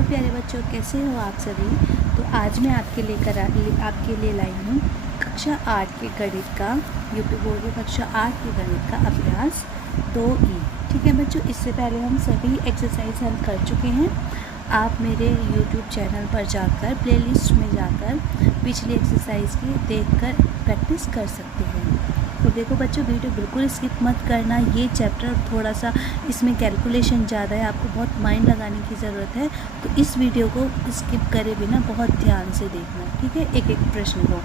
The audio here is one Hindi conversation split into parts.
हेलो प्यारे बच्चों, कैसे हो आप सभी। तो आज मैं आपके लिए लाई हूँ कक्षा 8 के गणित का, यूपी बोर्ड की कक्षा 8 के गणित का अभ्यास 2E। ठीक है बच्चों, इससे पहले हम सभी एक्सरसाइज हल कर चुके हैं। आप मेरे यूट्यूब चैनल पर जाकर प्लेलिस्ट में जाकर पिछली एक्सरसाइज की देखकर प्रैक्टिस कर सकते हैं। तो देखो बच्चों, वीडियो बिल्कुल स्किप मत करना। ये चैप्टर थोड़ा सा, इसमें कैलकुलेशन ज़्यादा है, आपको बहुत माइंड लगाने की ज़रूरत है। तो इस वीडियो को स्किप करे बिना बहुत ध्यान से देखना, ठीक है, एक एक प्रश्न को।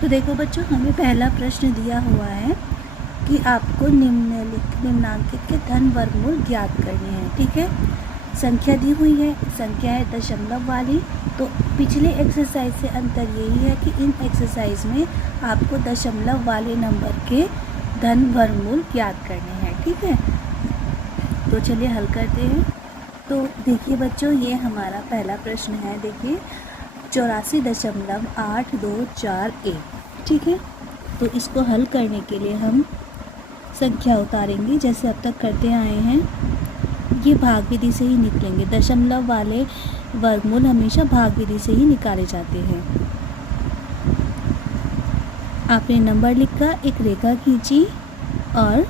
तो देखो बच्चों, हमें पहला प्रश्न दिया हुआ है कि आपको निम्नांकित के धन वर्गमूल ज्ञात करने हैं। ठीक है, संख्या दी हुई है, संख्या है दशमलव वाली। तो पिछले एक्सरसाइज से अंतर यही है कि इन एक्सरसाइज में आपको दशमलव वाले नंबर के धन वर्गमूल ज्ञात करने हैं। ठीक है, तो चलिए हल करते हैं। तो देखिए बच्चों, ये हमारा पहला प्रश्न है। देखिए 84.8241। ठीक है, तो इसको हल करने के लिए हम संख्या उतारेंगे जैसे अब तक करते आए हैं। ये भाग विधि से ही निकलेंगे। दशमलव वाले वर्गमूल हमेशा भाग विधि से ही निकाले जाते हैं। आपने नंबर लिखा, एक रेखा खींची और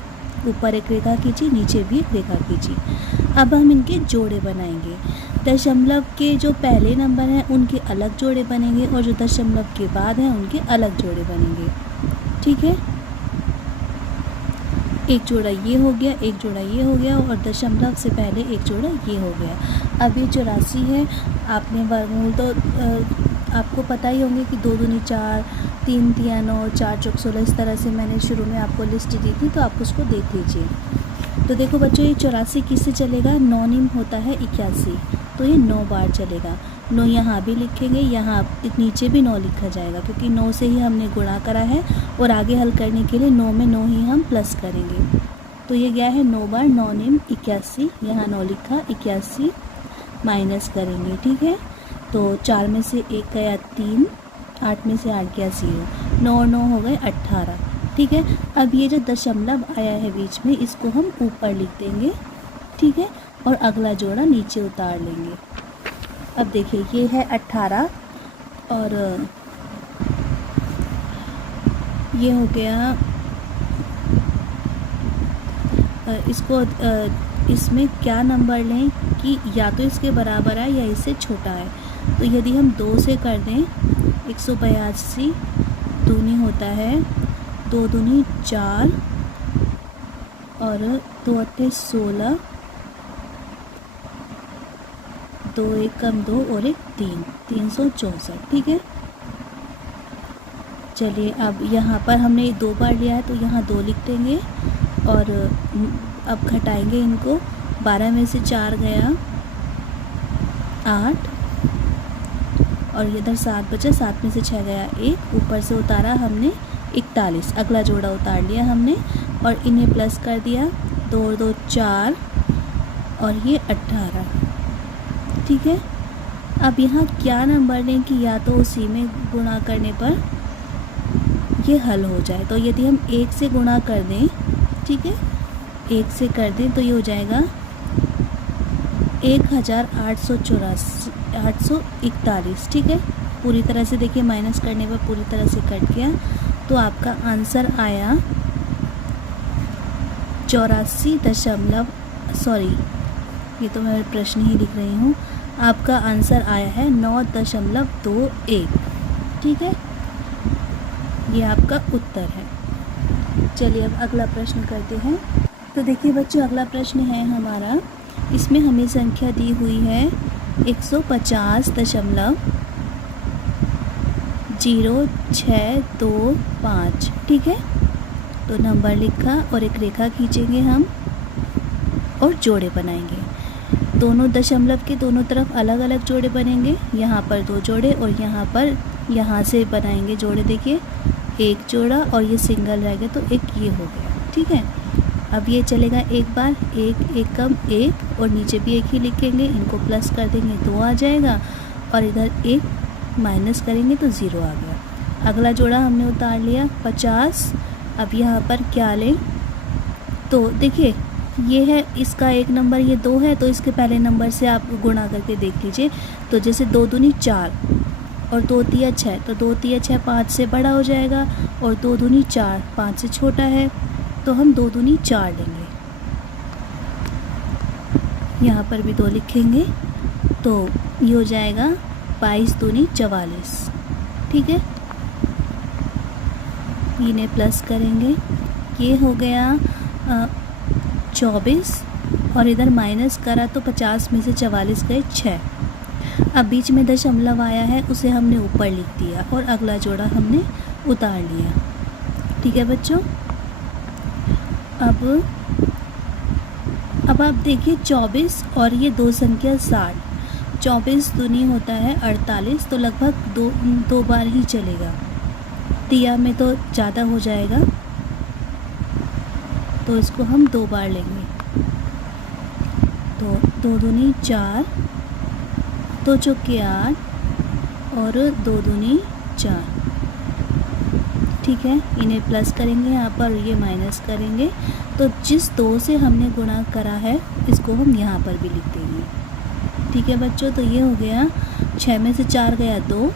ऊपर एक रेखा खींची, नीचे भी एक रेखा खींची। अब हम इनके जोड़े बनाएंगे। दशमलव के जो पहले नंबर हैं उनके अलग जोड़े बनेंगे और जो दशमलव के बाद हैं उनके अलग जोड़े बनेंगे। ठीक है, एक जोड़ा ये हो गया, एक जोड़ा ये हो गया और दशमलव से पहले एक जोड़ा ये हो गया। अब ये 84 है। आपने वर्गमूल तो आपको पता ही होंगे कि 2 दूनी 4, 3 तिया 9, 4 चौक 16, इस तरह से मैंने शुरू में आपको लिस्ट दी थी, तो आप उसको देख लीजिए। तो देखो बच्चों, ये 84 किससे चलेगा? 9 निम होता है 81, तो ये 9 बार चलेगा। 9 यहाँ भी लिखेंगे, यहाँ नीचे भी 9 लिखा जाएगा क्योंकि 9 से ही हमने गुणा करा है और आगे हल करने के लिए 9 में 9 ही हम प्लस करेंगे। तो ये गया है 9 बार, 9 निम 81, यहाँ 9 लिखा, 81 माइनस करेंगे। ठीक है, तो 4 में से 1 गया 3, 8 में से 8 गया 0, 9 और 9 हो गए 18। ठीक है, अब ये जो दशमलव आया है बीच में, इसको हम ऊपर लिख देंगे। ठीक है, और अगला जोड़ा नीचे उतार लेंगे। अब देखिए, ये है 18 और ये हो गया, इसको इसमें क्या नंबर लें कि या तो इसके बराबर है या इससे छोटा है। तो यदि हम 2 से कर दें, 182 दूनी होता है 2 दूनी 4 और 2 अट्ठे 16, 2 1 कम 2 और 1 3, 364। ठीक है, चलिए अब यहाँ पर हमने 2 बार लिया है तो यहाँ 2 लिख देंगे और अब घटाएंगे इनको। 12 में से 4 गया 8 और इधर 7 बचा, 7 में से 6 गया 1, ऊपर से उतारा हमने 41, अगला जोड़ा उतार लिया हमने और इन्हें प्लस कर दिया। 2 और 2 4 और ये 18। ठीक है, अब यहाँ क्या नंबर लें कि या तो उसी में गुणा करने पर ये हल हो जाए। तो यदि हम 1 से गुणा कर दें, ठीक है, 1 से कर दें तो ये हो जाएगा 1841। ठीक है, पूरी तरह से देखिए, माइनस करने पर पूरी तरह से कट गया। तो आपका आंसर आया 84 सॉरी, ये तो मैं प्रश्न ही लिख रही हूँ। आपका आंसर आया है 9.21। ठीक है, ये आपका उत्तर है। चलिए अब अगला प्रश्न करते हैं। तो देखिए बच्चों, अगला प्रश्न है हमारा, इसमें हमें संख्या दी हुई है 150.0625। ठीक है, तो नंबर लिखा और एक रेखा खींचेंगे हम और जोड़े बनाएंगे। दोनों दशमलव के दोनों तरफ अलग अलग जोड़े बनेंगे। यहाँ पर 2 जोड़े और यहाँ से बनाएंगे जोड़े। देखिए, एक जोड़ा और ये सिंगल रह गया तो एक ये हो गया। ठीक है, अब ये चलेगा एक बार, 1 1 कम 1 और नीचे भी 1 ही लिखेंगे, इनको प्लस कर देंगे 2 आ जाएगा और इधर 1 माइनस करेंगे तो 0 आ गया। अगला जोड़ा हमने उतार लिया 50। अब यहाँ पर क्या लें, तो देखिए ये है इसका एक नंबर, ये 2 है तो इसके पहले नंबर से आप गुणा करके देख लीजिए। तो जैसे 2 दूनी 4 और 2 तिया 6, तो 2 तिया 6 5 से बड़ा हो जाएगा और 2 दूनी 4 5 से छोटा है, तो हम 2 दूनी 4 लेंगे। यहाँ पर भी 2 लिखेंगे तो ये हो जाएगा 22 दूनी 44। ठीक है, इन्हें प्लस करेंगे, ये हो गया 24 और इधर माइनस करा तो 50 में से 44 गए 6। अब बीच में दशमलव आया है उसे हमने ऊपर लिख दिया और अगला जोड़ा हमने उतार लिया। ठीक है बच्चों, अब आप देखिए 24 और ये 2 संख्या 60, 24 दूनी होता है 48, तो लगभग दो बार ही चलेगा। तिया में तो ज़्यादा हो जाएगा तो इसको हम 2 बार लेंगे। तो 2 दूनी 4, 2 चौके 8 और 2 दूनी 4। ठीक है, इन्हें प्लस करेंगे यहाँ पर, ये माइनस करेंगे। तो जिस 2 से हमने गुणा करा है इसको हम यहाँ पर भी लिख देंगे। ठीक है बच्चों, तो ये हो गया 6 में से 4 गया 2,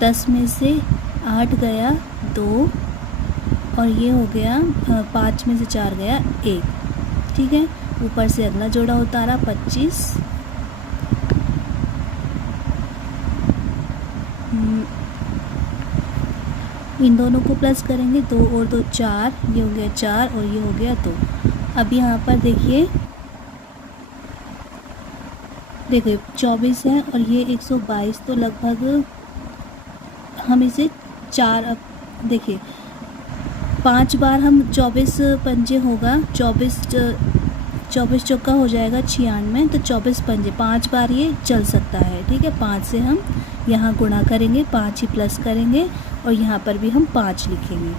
10 में से 8 गया 2 और ये हो गया 5 में से 4 गया 1। ठीक है, ऊपर से अगला जोड़ा उतारा 25। इन दोनों को प्लस करेंगे, 2 और 2 4, ये हो गया 4 और ये हो गया 2। अब यहाँ पर देखिए 24 है और ये 122, तो लगभग हम इसे 4, अब देखिए 5 बार हम 24 पंजे होगा, 24 चौका हो जाएगा 96, तो 24 पंजे 5 बार ये चल सकता है। ठीक है, 5 से हम यहाँ गुणा करेंगे, 5 ही प्लस करेंगे और यहाँ पर भी हम 5 लिखेंगे।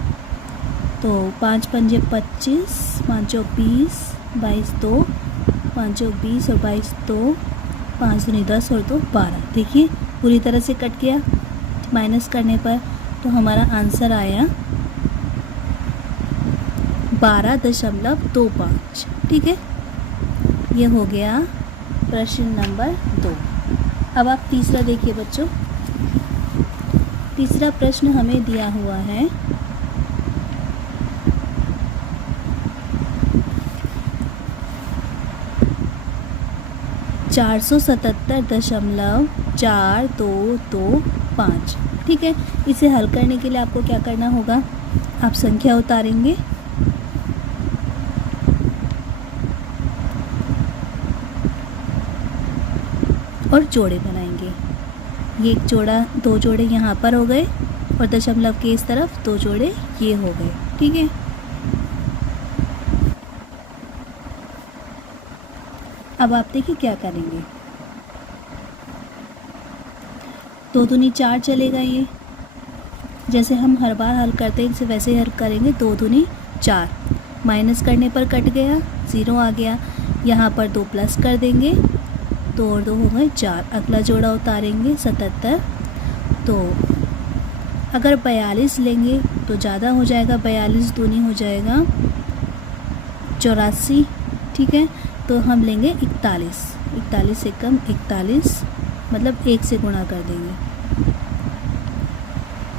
तो 5 पंजे 25, 5 20, 22 2, 5 20 और 22 2, 5 दूनी 10 और 2 12। देखिए पूरी तरह से कट गया माइनस करने पर, तो हमारा आंसर आया 12.25। ठीक है, ये हो गया प्रश्न नंबर 2। अब आप तीसरा देखिए बच्चों। तीसरा प्रश्न हमें दिया हुआ है 477.4225। ठीक है, इसे हल करने के लिए आपको क्या करना होगा, आप संख्या उतारेंगे और जोड़े बनाएंगे। ये एक जोड़ा, 2 जोड़े यहाँ पर हो गए और दशमलव के इस तरफ 2 जोड़े ये हो गए। ठीक है, अब आप देखिए क्या करेंगे। 2 दूनी 4 चलेगा, ये जैसे हम हर बार हल करते हैं इसे वैसे ही हल करेंगे। 2 दूनी 4, माइनस करने पर कट गया, 0 आ गया। यहाँ पर 2 प्लस कर देंगे, 2 और 2 हो गए 4। अगला जोड़ा उतारेंगे 77। तो अगर 42 लेंगे तो ज़्यादा हो जाएगा, 42 दूनी हो जाएगा 84। ठीक है, तो हम लेंगे 41, 41 से कम 41, मतलब 1 से गुणा कर देंगे।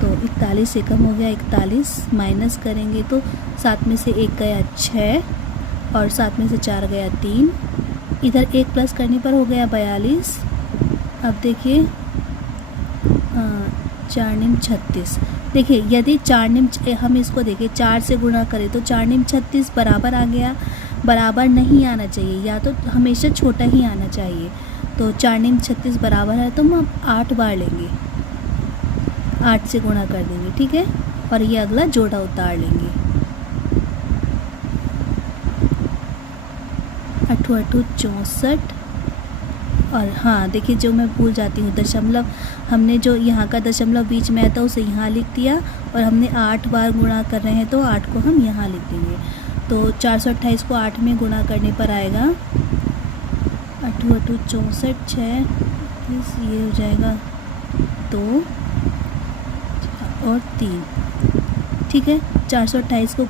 तो 41 से कम हो गया 41, माइनस करेंगे तो 7 में से 1 गया 6 और 7 में से 4 गया 3। इधर 1 प्लस करने पर हो गया 42। अब देखिए 4 निम 36। देखिए यदि 4 निम हम इसको देखिए 4 से गुणा करें तो 4 निम 36 बराबर आ गया। बराबर नहीं आना चाहिए, या तो हमेशा छोटा ही आना चाहिए। तो 4 निम 36 बराबर है तो हम 8 बार लेंगे, 8 से गुणा कर देंगे। ठीक है, और ये अगला जोड़ा उतार लेंगे। 8 8 64। और हाँ देखिए, जो मैं भूल जाती हूँ, दशमलव हमने जो यहाँ का दशमलव बीच में आता है उसे यहाँ लिख दिया, और हमने 8 बार गुणा कर रहे हैं तो 8 को हम यहाँ लिख देंगे। तो 428 को 8 में गुणा करने पर आएगा 8 8 64 6, ये हो जाएगा 2 और 3। ठीक है, 428 को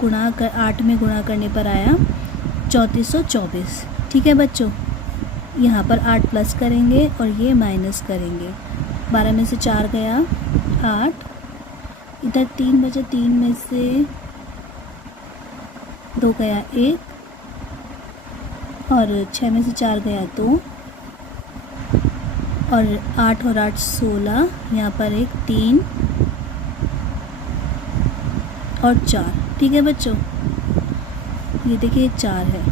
8 में गुणा करने पर आया 3424। ठीक है बच्चों, यहाँ पर 8 प्लस करेंगे और ये माइनस करेंगे। 12 में से 4 गया 8, इधर 3 बचे, 3 में से 2 गया 1, और 6 में से 4 गया 2, और 8 और 8 16, यहाँ पर एक 3 और 4। ठीक है बच्चों, ये देखिए 4 है।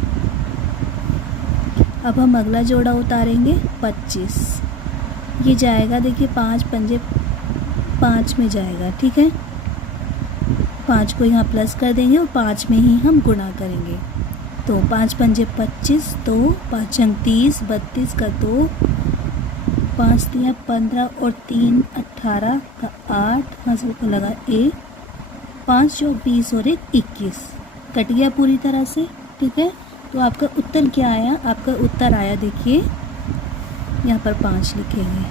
अब हम अगला जोड़ा उतारेंगे 25। ये जाएगा, देखिए 5 पंजे 5 में जाएगा। ठीक है, 5 को यहाँ प्लस कर देंगे और 5 में ही हम गुणा करेंगे। तो 5 पंजे 25, 2 5 अंक 30, 32 का 2, 5 3 15 और 3 18 का 8, हंसों को लगा 1, 5 जो 20 और 1 21, कट गया पूरी तरह से। ठीक है, तो आपका उत्तर क्या आया? आपका उत्तर आया, देखिए यहाँ पर 5 लिखेंगे,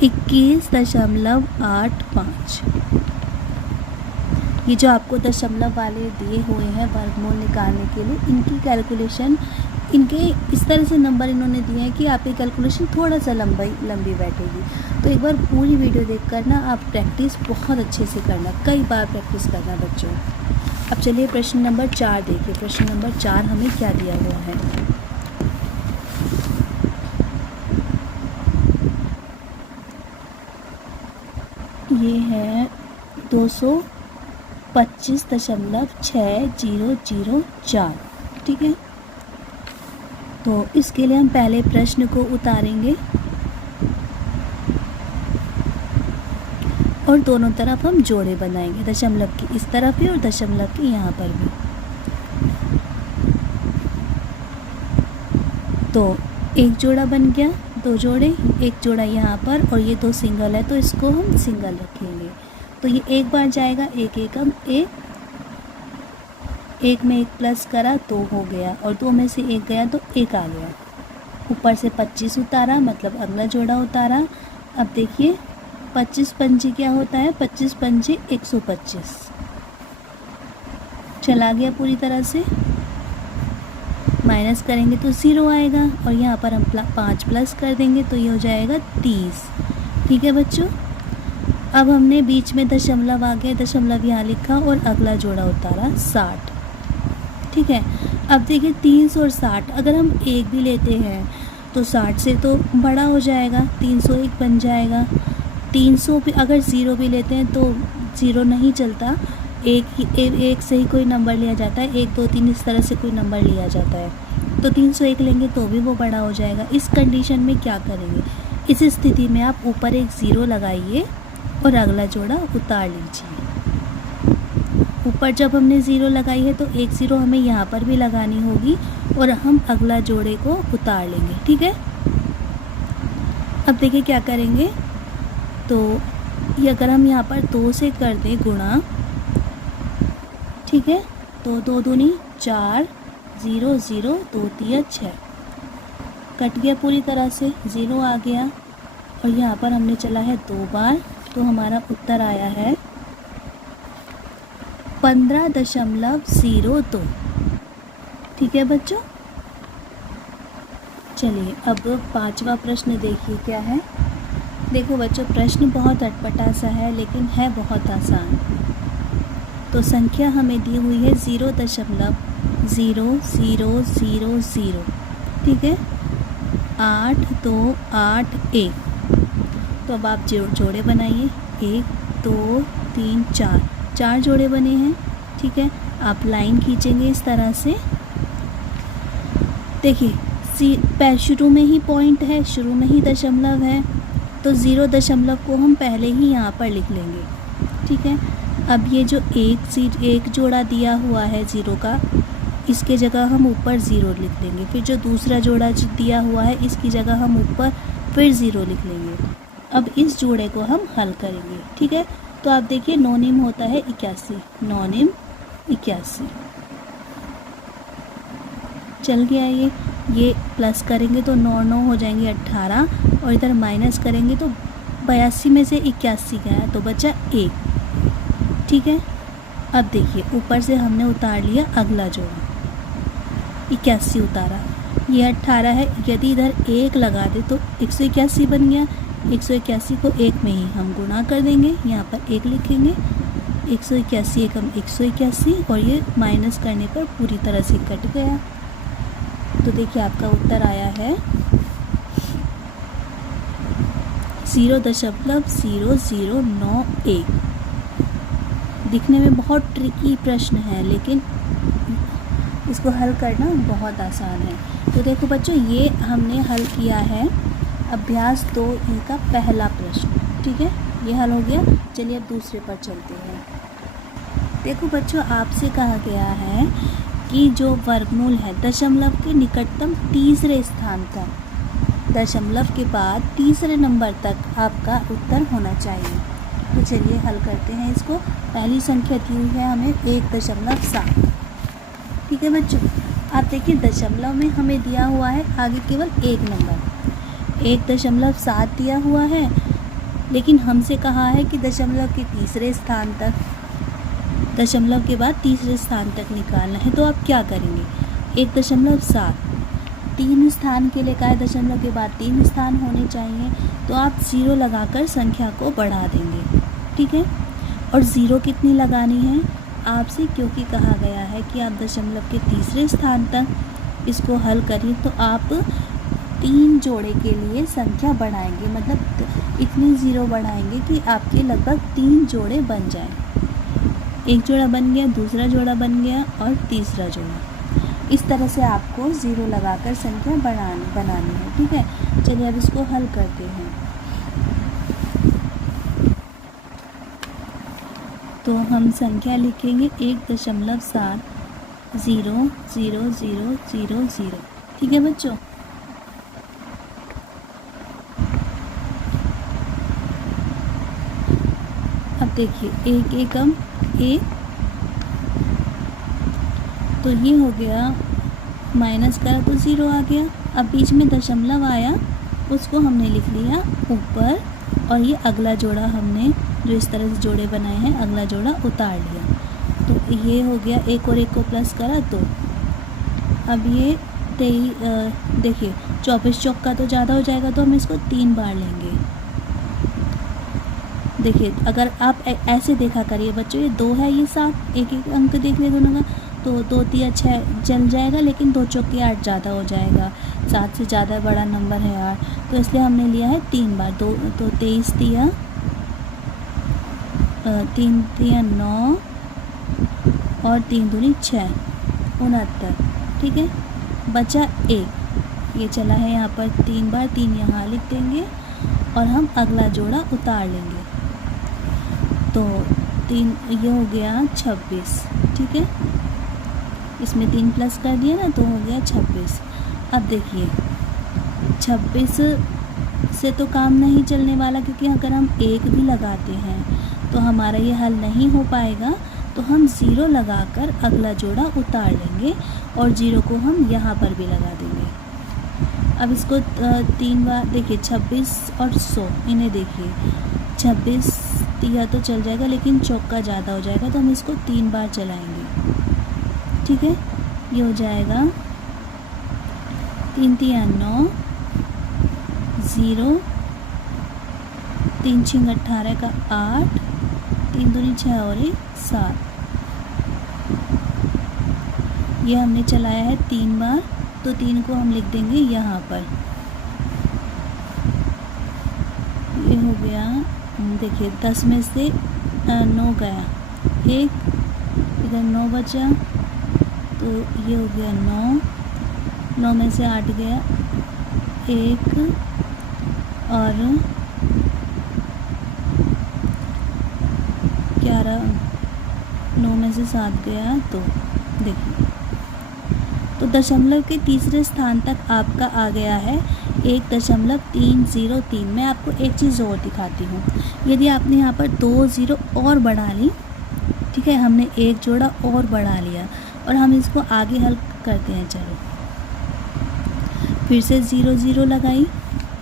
21.85। ये जो आपको दशमलव वाले दिए हुए हैं वर्गमूल निकालने के लिए, इनकी कैलकुलेशन, इनके इस तरह से नंबर इन्होंने दिए हैं कि आपकी कैलकुलेशन थोड़ा सा लंबी बैठेगी। तो एक बार पूरी वीडियो देख कर ना आप प्रैक्टिस बहुत अच्छे से करना, कई बार प्रैक्टिस करना बच्चों। अब चलिए प्रश्न नंबर 4 देखिए। प्रश्न नंबर 4 हमें क्या दिया हुआ है? ये है 225.6004। ठीक है, तो इसके लिए हम पहले प्रश्न को उतारेंगे और दोनों तरफ हम जोड़े बनाएंगे, दशमलव की इस तरफ भी और दशमलव की यहाँ पर भी। तो एक जोड़ा बन गया, 2 जोड़े, एक जोड़ा यहाँ पर और ये 2 सिंगल है, तो इसको हम सिंगल रखेंगे। तो ये एक बार जाएगा, एक एकम 1, 1 में 1 प्लस करा 2 हो गया, और 2 में से 1 गया तो 1 आ गया। ऊपर से 25 उतारा, मतलब अगला जोड़ा उतारा। अब देखिए 25 पंजे क्या होता है? 25 पंजे 125, चला गया पूरी तरह से। माइनस करेंगे तो 0 आएगा, और यहाँ पर हम 5 प्लस कर देंगे तो ये हो जाएगा 30। ठीक है बच्चों, अब हमने बीच में दशमलव आ गया, दशमलव यहाँ लिखा और अगला जोड़ा उतारा 60। ठीक है, अब देखिए 30 और 60, अगर हम 1 भी लेते हैं तो 60 से तो बड़ा हो जाएगा, 301 बन जाएगा। 300 भी अगर 0 भी लेते हैं तो 0 नहीं चलता, एक से ही कोई नंबर लिया जाता है, 1 2 3 इस तरह से कोई नंबर लिया जाता है। तो 301 लेंगे तो भी वो बड़ा हो जाएगा। इस कंडीशन में क्या करेंगे? इस स्थिति में आप ऊपर एक 0 लगाइए और अगला जोड़ा उतार लीजिए। ऊपर जब हमने 0 लगाई है तो एक 0 हमें यहाँ पर भी लगानी होगी और हम अगला जोड़े को उतार लेंगे। ठीक है, अब देखिए क्या करेंगे। तो ये अगर हम यहाँ पर 2 से कर दें गुणा, ठीक है, तो 2 दूनी 4, 0 0 2 3 6, कट गया पूरी तरह से, 0 आ गया, और यहाँ पर हमने चला है 2 बार, तो हमारा उत्तर आया है 15.02। ठीक है बच्चों, चलिए अब 5वां प्रश्न देखिए क्या है। देखो बच्चों, प्रश्न बहुत अटपटा सा है लेकिन है बहुत आसान। तो संख्या हमें दी हुई है 0.0000। ठीक है, 8 2 8 1। तो अब आप जोड़े बनाइए, 1 2 3 4 जोड़े बने हैं। ठीक है, आप लाइन खींचेंगे इस तरह से। देखिए शुरू में ही पॉइंट है, शुरू में ही दशमलव है, तो 0 दशमलव को हम पहले ही यहाँ पर लिख लेंगे। ठीक है, अब ये जो एक जोड़ा दिया हुआ है 0 का, इसके जगह हम ऊपर 0 लिख लेंगे। फिर जो दूसरा जोड़ा जो दिया हुआ है इसकी जगह हम ऊपर फिर 0 लिख लेंगे। अब इस जोड़े को हम हल करेंगे। ठीक है, तो आप देखिए 9 निम होता है 81, 9 निम 81, चल गया। ये प्लस करेंगे तो 9 9 हो जाएंगे 18, और इधर माइनस करेंगे तो 82 में से 81 गया तो बचा 1। ठीक है, अब देखिए ऊपर से हमने उतार लिया अगला जोड़ा, 81 उतारा, ये 18 है। यदि इधर 1 लगा दे तो 181 बन गया। 181 को 1 में ही हम गुणा कर देंगे, यहाँ पर 1 लिखेंगे। 181 एकम 181 और ये माइनस करने पर पूरी तरह से कट गया। तो देखिए आपका उत्तर आया है 0.0091। दिखने में बहुत ट्रिकी प्रश्न है, लेकिन इसको हल करना बहुत आसान है। तो देखो बच्चों, ये हमने हल किया है अभ्यास 2E का पहला प्रश्न। ठीक है, ये हल हो गया। चलिए अब दूसरे पर चलते हैं। देखो बच्चों, आपसे कहा गया है कि जो वर्गमूल है दशमलव के निकटतम तीसरे स्थान तक, दशमलव के बाद तीसरे नंबर तक आपका उत्तर होना चाहिए। तो चलिए हल करते हैं इसको। पहली संख्या दी हुई है हमें 1.7। ठीक है बच्चों, आप देखिए दशमलव में हमें दिया हुआ है आगे केवल एक नंबर, 1.7 दिया हुआ है, लेकिन हमसे कहा है कि दशमलव के तीसरे स्थान तक, दशमलव के बाद तीसरे स्थान तक निकालना है। तो आप क्या करेंगे, 1.7 3 स्थान के लिए कहा है, दशमलव के बाद 3 स्थान होने चाहिए, तो आप 0 लगाकर संख्या को बढ़ा देंगे। ठीक है, और 0 कितनी लगानी है आपसे, क्योंकि कहा गया है कि आप दशमलव के तीसरे स्थान तक इसको हल करिए, तो आप 3 जोड़े के लिए संख्या बढ़ाएंगे, मतलब इतनी 0 बढ़ाएंगे कि आपके लगभग 3 जोड़े बन जाएं। एक जोड़ा बन गया, दूसरा जोड़ा बन गया और तीसरा जोड़ा। इस तरह से आपको 0 लगाकर संख्या बनानी है। ठीक है, चलिए अब इसको हल करते हैं। तो हम संख्या लिखेंगे 1.7000000। ठीक है बच्चों, अब देखिए 1 एकम 1, तो ये हो गया, माइनस करा तो 0 आ गया। अब बीच में दशमलव आया, उसको हमने लिख लिया ऊपर, और ये अगला जोड़ा हमने जो इस तरह से जोड़े बनाए हैं, अगला जोड़ा उतार लिया। तो ये हो गया, 1 और 1 को प्लस करा तो अब ये देखिए 24 चौका तो ज़्यादा हो जाएगा, तो हम इसको 3 बार लेंगे। देखिए अगर आप ऐसे देखा करिए बच्चों, ये 2 है, ये 7, एक एक अंक देख ले दोनों का, तो 2 3 6 चल जाएगा, लेकिन 2 चौके 8 ज़्यादा हो जाएगा, 7 से ज़्यादा बड़ा नंबर है 8, तो इसलिए हमने लिया है 3 बार। तो 23 तिया 3 तिया 9 और 3 दूनी 6, 69। ठीक है, बचा 1, ये चला है यहाँ पर 3 बार, 3 यहाँ लिख देंगे और हम अगला जोड़ा उतार लेंगे। तो 3, ये हो गया 26। ठीक है, इसमें 3 प्लस कर दिया ना, तो हो गया 26। अब देखिए 26 से तो काम नहीं चलने वाला, क्योंकि अगर हम 1 भी लगाते हैं तो हमारा ये हल नहीं हो पाएगा। तो हम 0 लगाकर अगला जोड़ा उतार लेंगे और 0 को हम यहाँ पर भी लगा देंगे। अब इसको 3 बार देखिए, 26 और 100, इन्हें देखिए 26 तिया तो चल जाएगा, लेकिन चौका ज़्यादा हो जाएगा, तो हम इसको 3 बार चलाएंगे। ठीक है, ये हो जाएगा 3 तिया 9, 0, 3 छिंग 18 का 8, 3 दूनी 6 और 1 7। ये हमने चलाया है 3 बार, तो 3 को हम लिख देंगे यहाँ पर। ये हो गया, देखिए 10 में से 9 गया, 1 इधर 9 बचा, तो ये हो गया 9 में से 8 गया 1 और 11, 9 में से 7 गया, तो देखिए, तो दशमलव के तीसरे स्थान तक आपका आ गया है 1.303। मैं आपको एक चीज़ और दिखाती हूँ। यदि आपने यहाँ पर 2 0 और बढ़ा ली, ठीक है, हमने एक जोड़ा और बढ़ा लिया और हम इसको आगे हल करते हैं। चलो फिर से 0 0 लगाई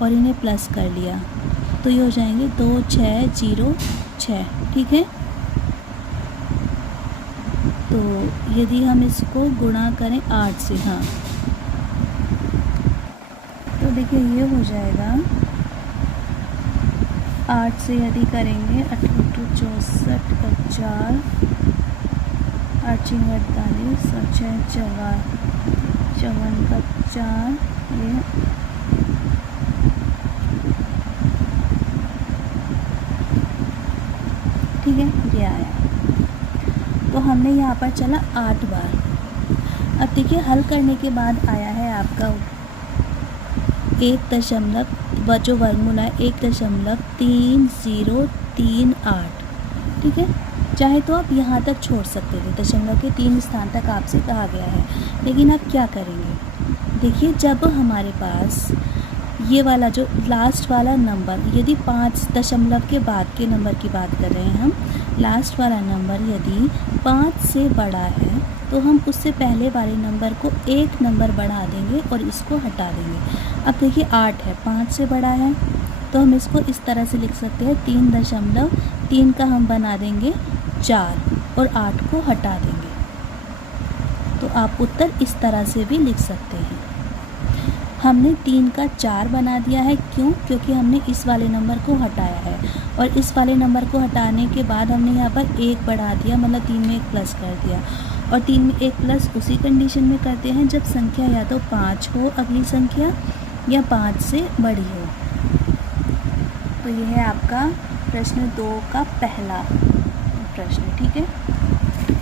और इन्हें प्लस कर लिया, तो ये हो जाएंगे 2 6 0 6। ठीक है, तो यदि हम इसको गुणा करें 8 से, हाँ, तो देखिए ये हो जाएगा 8 से यदि करेंगे 8 64 का 4, 8 48 और 6 54 का 4, ये ठीक है, ये आया। तो हमने यहाँ पर चला 8 बार। अब देखिए हल करने के बाद आया है आपका 1 जो वर्गमूल है 1.3038, ठीक है। चाहे तो आप यहाँ तक छोड़ सकते थे, दशमलव के 3 स्थान तक आपसे कहा गया है, लेकिन आप क्या करेंगे, देखिए जब हमारे पास ये वाला जो लास्ट वाला नंबर, यदि 5 दशमलव के बाद के नंबर की बात कर रहे हैं हम, लास्ट वाला नंबर यदि 5 से बड़ा है तो हम उससे पहले वाले नंबर को 1 नंबर बढ़ा देंगे और इसको हटा देंगे। अब देखिए 8 है, 5 से बड़ा है, तो हम इसको इस तरह से लिख सकते हैं 3.3 का हम बना देंगे 4 और 8 को हटा देंगे। तो आप उत्तर इस तरह से भी लिख सकते हैं। हमने 3 का 4 बना दिया है, क्यों? क्योंकि हमने इस वाले नंबर को हटाया है, और इस वाले नंबर को हटाने के बाद हमने यहाँ पर 1 बढ़ा दिया, मतलब 3 में 1 प्लस कर दिया। और 3 में 1 प्लस उसी कंडीशन में करते हैं जब संख्या या तो 5 हो अगली संख्या, या 5 से बड़ी हो। तो यह है आपका प्रश्न 2 का पहला प्रश्न, ठीक है।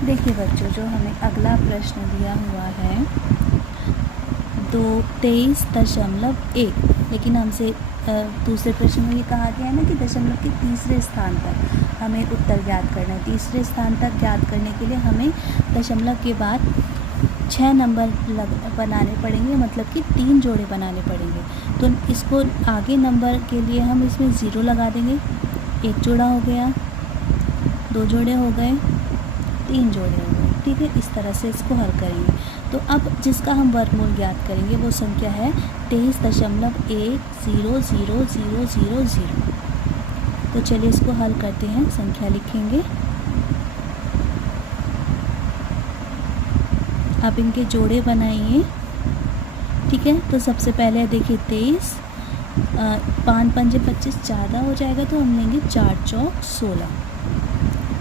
देखिए बच्चों, जो हमें अगला प्रश्न दिया हुआ है 23.1, लेकिन हमसे दूसरे प्रश्न में ये कहा गया है ना कि दशमलव के तीसरे स्थान तक हमें उत्तर ज्ञात करना है। तीसरे स्थान तक ज्ञात करने के लिए हमें दशमलव के बाद 6 नंबर बनाने पड़ेंगे, मतलब कि 3 जोड़े बनाने पड़ेंगे। तो इसको आगे नंबर के लिए हम इसमें 0 लगा देंगे, 1 जोड़ा हो गया, 2 जोड़े हो गए, 3 जोड़े हो गए, ठीक है। इस तरह से इसको हल करेंगे। तो अब जिसका हम वर्गमूल ज्ञात करेंगे वो संख्या है 23.1000000। तो चलिए इसको हल करते हैं, संख्या लिखेंगे। आप इनके जोड़े बनाइए, ठीक है। तो सबसे पहले देखिए 23, 5 पंजे 25, 14 हो जाएगा, तो हम लेंगे 4 चौक 16,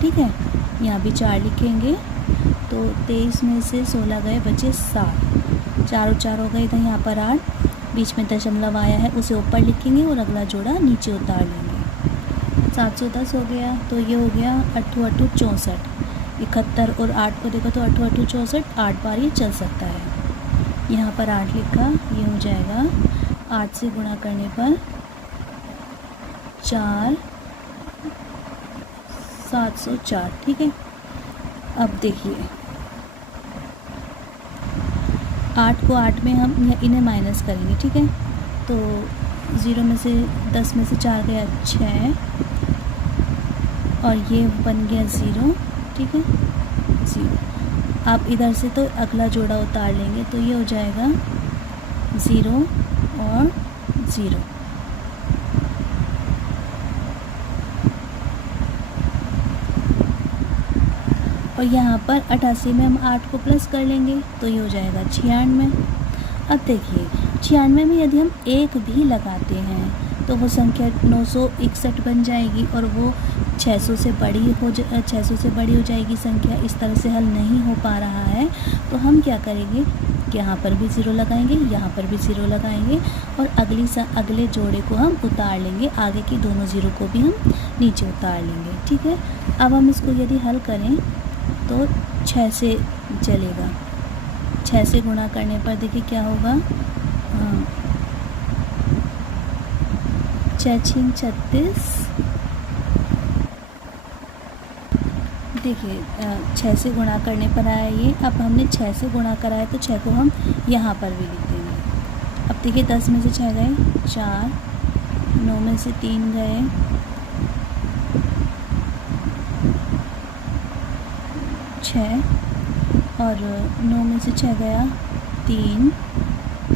ठीक है। यहाँ भी 4 लिखेंगे, तो 23 में से 16 गए, बचे 7, 4 और 4 हो गए, इधर यहाँ पर 8, बीच में दशमलव आया है उसे ऊपर लिखेंगे और अगला जोड़ा नीचे उतार लेंगे। 710 हो गया, तो ये हो गया 8 8 64, 71 और 8 को देखो तो 8 8 64, 8 बार ये चल सकता है। यहाँ पर 8 लिखा, ये हो जाएगा 8 से गुणा करने पर 4 704, ठीक है। अब देखिए 8 को 8 में हम इन्हें माइनस करेंगे, ठीक है। तो 0 में से 10 में से 4 गया 6, और ये बन गया 0, ठीक है, 0। आप इधर से तो अगला जोड़ा उतार लेंगे, तो ये हो जाएगा 0 और 0। और यहाँ पर 88 में हम 8 को प्लस कर लेंगे, तो ये हो जाएगा 96। अब देखिए 96 में यदि हम 1 भी लगाते हैं तो वो संख्या 961 बन जाएगी, और वो 600 से बड़ी हो जाएगी संख्या। इस तरह से हल नहीं हो पा रहा है, तो हम क्या करेंगे, यहाँ पर भी 0 लगाएंगे, यहाँ पर भी 0 लगाएंगे, और अगले जोड़े को हम उतार लेंगे, आगे की दोनों 0 को भी हम नीचे उतार लेंगे, ठीक है। अब हम इसको यदि हल करें तो 6 से चलेगा, 6 से गुणा करने पर देखिए क्या होगा, 6 6 36, देखिए 6 से गुणा करने पर आया ये। अब हमने 6 से गुणा करा है, तो 6 को हम यहाँ पर भी लिख देंगे। अब देखिए 10 में से 6 गए 4, 9 में से 3 गए 6, और 9 में से 6 गया 3,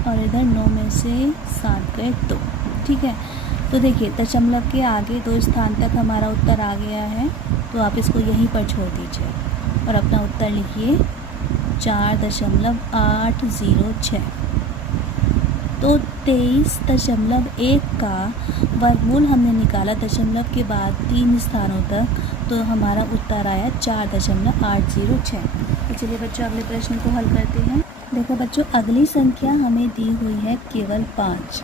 और इधर 9 में से 7 गए 2, ठीक है। तो देखिए दशमलव के आगे 2 स्थान तक हमारा उत्तर आ गया है, तो आप इसको यहीं पर छोड़ दीजिए। और अपना उत्तर लिखिए 4.806। तो 23.1 का वर्गमूल हमने निकाला दशमलव के बाद 3 स्थानों तक, तो हमारा उत्तर आया 4.806। तो चलिए बच्चों अगले प्रश्न को हल करते हैं। देखो बच्चों, अगली संख्या हमें दी हुई है केवल 5।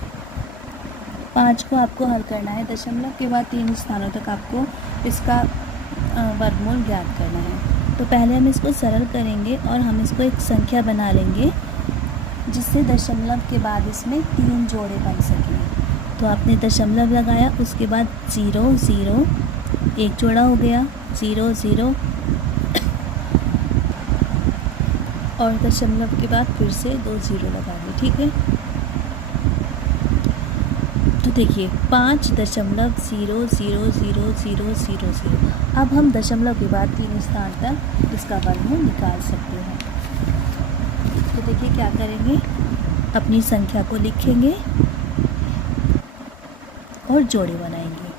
5 को आपको हल करना है, दशमलव के बाद 3 स्थानों तक आपको इसका वर्गमूल ज्ञात करना है। तो पहले हम इसको सरल करेंगे और हम इसको एक संख्या बना लेंगे जिससे दशमलव के बाद इसमें 3 जोड़े बन सकें। तो आपने दशमलव लगाया, उसके बाद 0 0 एक जोड़ा हो गया, 0 0 और दशमलव के बाद फिर से 2 0 लगा दें। ठीक है, तो देखिए 5.0000000। अब हम दशमलव के बाद 3 स्थान तक इसका वर्गमूल निकाल सकते हैं। तो देखिए क्या करेंगे, अपनी संख्या को लिखेंगे और जोड़े बनाएंगे।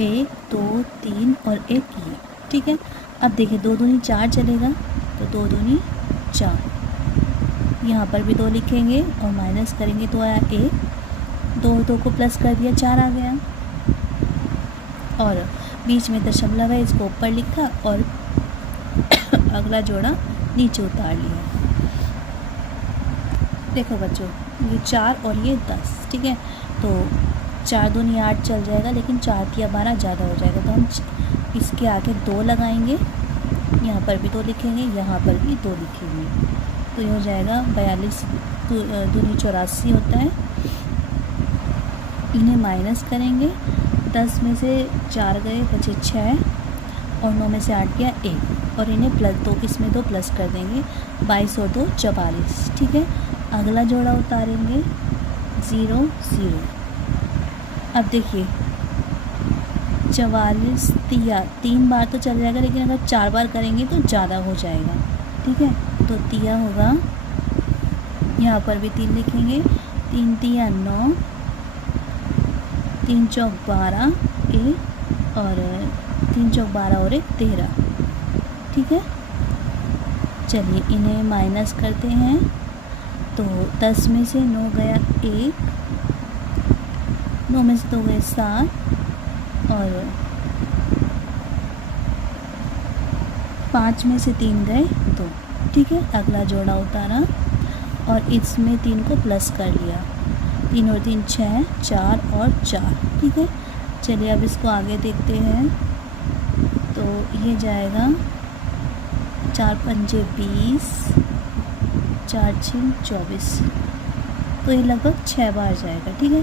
1 2 3 और 1 ये। ठीक है, अब देखिए 2 दूनी 4 चलेगा, तो 2 दूनी 4। यहाँ पर भी 2 लिखेंगे और माइनस करेंगे तो आया 1। 2 को प्लस कर दिया, 4 आ गया। और बीच में दशमलव है, इसको ऊपर लिखा और अगला जोड़ा नीचे उतार लिया। देखो बच्चों, ये 4 और ये 10। ठीक है, तो 4 दूनी 8 चल जाएगा, लेकिन 4 तिया 12 ज़्यादा हो जाएगा, तो हम इसके आगे 2 लगाएंगे। यहाँ पर भी 2 लिखेंगे, यहाँ पर भी 2 लिखेंगे, तो ये हो जाएगा 42 दूनी 84 होता है। इन्हें माइनस करेंगे, 10 में से 4 गए, बचे 6 और 9 में से 8 गया 1, और इन्हें प्लस 2, इसमें 2 प्लस कर देंगे, 22 और 2 44। ठीक है, अगला जोड़ा उतारेंगे 0 0। अब देखिए 44 तिया 3 बार तो चल जाएगा, लेकिन अगर 4 बार करेंगे तो ज़्यादा हो जाएगा। ठीक है, तो तिया होगा, यहाँ पर भी 3 लिखेंगे, 3 तिया 9, 3 चौक 12 1 और 3 चौक 12 और 1 13। ठीक है, चलिए इन्हें माइनस करते हैं। तो 10 में से 9 गया 1, 9 में से 2 गए 7 और 5 में से 3 गए 2। ठीक है, अगला जोड़ा उतारा और इसमें 3 को प्लस कर लिया, 3 और 3 6, 4 और 4। ठीक है, चलिए अब इसको आगे देखते हैं। तो ये जाएगा 4 पंजे 20, 4 6 24, तो ये लगभग 6 बार जाएगा। ठीक है,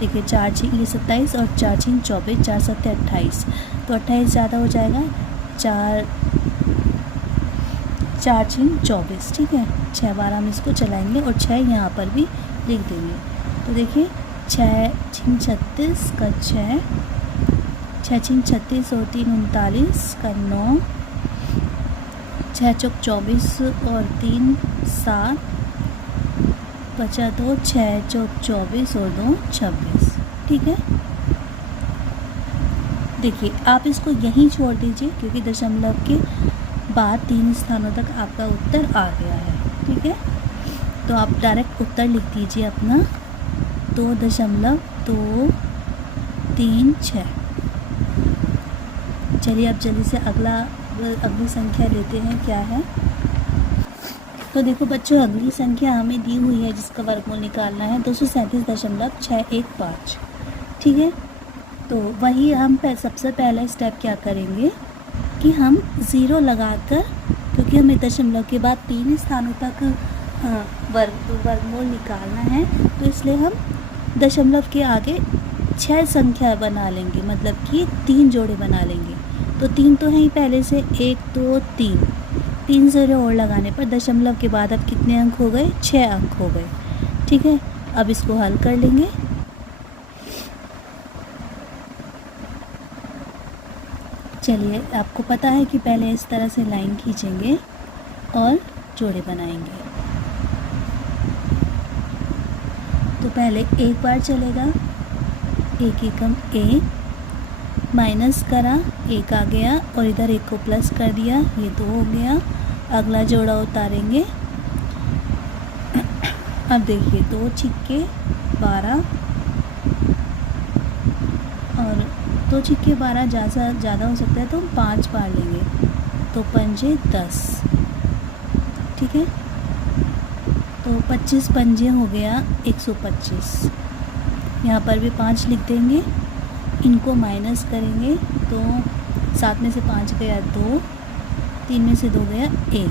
देखिए 4 6 ये 27 और 4 6 24, 4 7 28, तो 28 ज़्यादा हो जाएगा, 4 6 24। ठीक है, 6 बार हम इसको चलाएंगे और 6 यहाँ पर भी लिख देंगे। तो देखिए 6 6 36 का 6, 6 6 36 और 3 39 का 9, 6 चौक 24 और 3 7, बचा 2, 6 चौक 24 और 2 26। ठीक है, देखिए आप इसको यहीं छोड़ दीजिए, क्योंकि दशमलव के बाद 3 स्थानों तक आपका उत्तर आ गया है। ठीक है, तो आप डायरेक्ट उत्तर लिख दीजिए अपना 2.236। चलिए अब जल्दी से अगली संख्या लेते हैं, क्या है। तो देखो बच्चों, अगली संख्या हमें दी हुई है जिसका वर्गमूल निकालना है 237.615। ठीक है, तो वही हम सबसे पहला स्टेप क्या करेंगे कि हम 0 लगाकर, क्योंकि हमें दशमलव के बाद 3 स्थानों तक वर्गमूल निकालना है, तो इसलिए हम दशमलव के आगे 6 संख्या बना लेंगे, मतलब कि 3 जोड़े बना लेंगे। तो 3 तो है ही पहले से, 1 2 3, 3 0 और लगाने पर दशमलव के बाद अब कितने अंक हो गए, 6 अंक हो गए। ठीक है, अब इसको हल कर लेंगे। चलिए, आपको पता है कि पहले इस तरह से लाइन खींचेंगे और जोड़े बनाएंगे। तो पहले एक बार चलेगा, 1 एकम 1, माइनस करा, एक आ गया और इधर एक को प्लस कर दिया, ये 2 हो गया। अगला जोड़ा उतारेंगे। अब देखिए 2 छिक्के 12 और 2 छिक्के 12 ज़्यादा हो सकता है तो हम 5 बार लेंगे, तो 5 10, ठीक है। तो 25 पंजे हो गया 125। यहाँ पर भी 5 लिख देंगे, इनको माइनस करेंगे तो 7 में से 5 गया 2, 3 में से 2 गया 1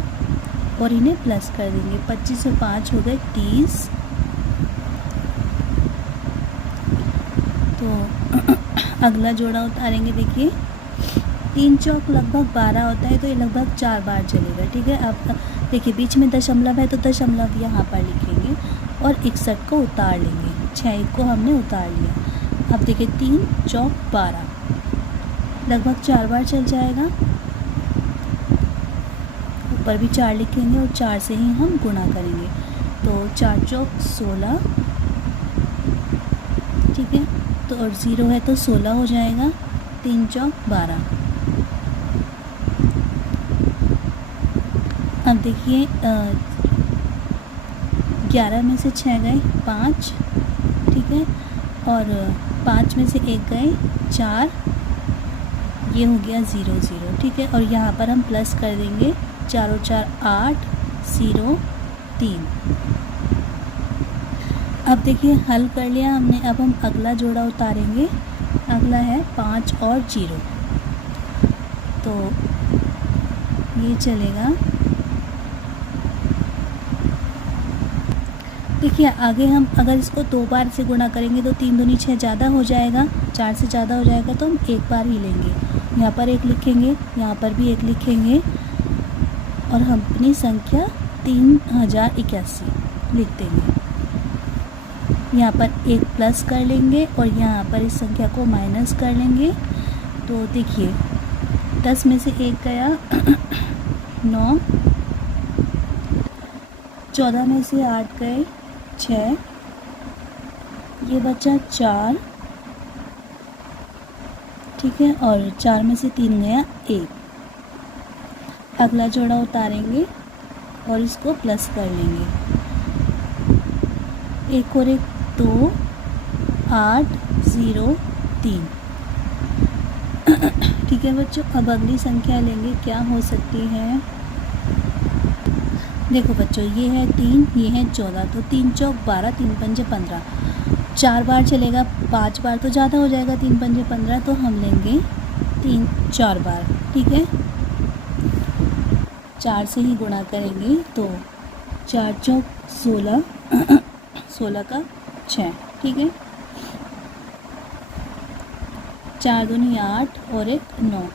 और इन्हें प्लस कर देंगे। 25 से 5 हो गए 30। तो अगला जोड़ा उतारेंगे। देखिए 3 चौक लगभग 12 होता है, तो ये लगभग 4 बार चलेगा, ठीक है। अब देखिए बीच में दशमलव है तो दशमलव यहाँ पर लिखेंगे और 61 को उतार लेंगे। 6 को हमने उतार लिया। अब देखिए 3 चौक 12 लगभग 4 बार चल जाएगा। ऊपर भी 4 लिखेंगे और 4 से ही हम गुणा करेंगे, तो 4 चौक 16, ठीक है। तो और 0 है तो 16 हो जाएगा। 3 चौक 12। अब देखिए 11 में से 6 गए 5, ठीक है, और 5 में से 1 गए 4, ये हो गया 0 0, ठीक है। और यहाँ पर हम प्लस कर देंगे, 4 और 4 8, 0 3। अब देखिए हल कर लिया हमने। अब हम अगला जोड़ा उतारेंगे। अगला है 5 और 0, तो ये चलेगा। देखिए आगे हम अगर इसको 2 बार से गुणा करेंगे तो 3 दूनी 6 ज़्यादा हो जाएगा, 4 से ज़्यादा हो जाएगा, तो हम 1 बार ही लेंगे। यहाँ पर 1 लिखेंगे, यहाँ पर भी 1 लिखेंगे और हम अपनी संख्या 3081 लिख देंगे। यहाँ पर 1 प्लस कर लेंगे और यहाँ पर इस संख्या को माइनस कर लेंगे। तो देखिए 10 में से 1 गया 9, 14 में से 8 गए 6, ये बचा 4, ठीक है, और 4 में से 3 गया 1। अगला जोड़ा उतारेंगे और इसको प्लस कर लेंगे। 1 और 1 2, 8 0 3, ठीक है बच्चों। अब अगली संख्या लेंगे, क्या हो सकती है। देखो बच्चों ये है 3, ये है 14, तो 3 चौक 12, 3 पंजे 15, 4 बार चलेगा, 5 बार तो ज़्यादा हो जाएगा, 3 पंजे 15, तो हम लेंगे 3 4 बार, ठीक है। 4 से ही गुणा करेंगे, तो 4 चौक 16, 16 का 6, ठीक है। 4 दूनी 8 और 1 9,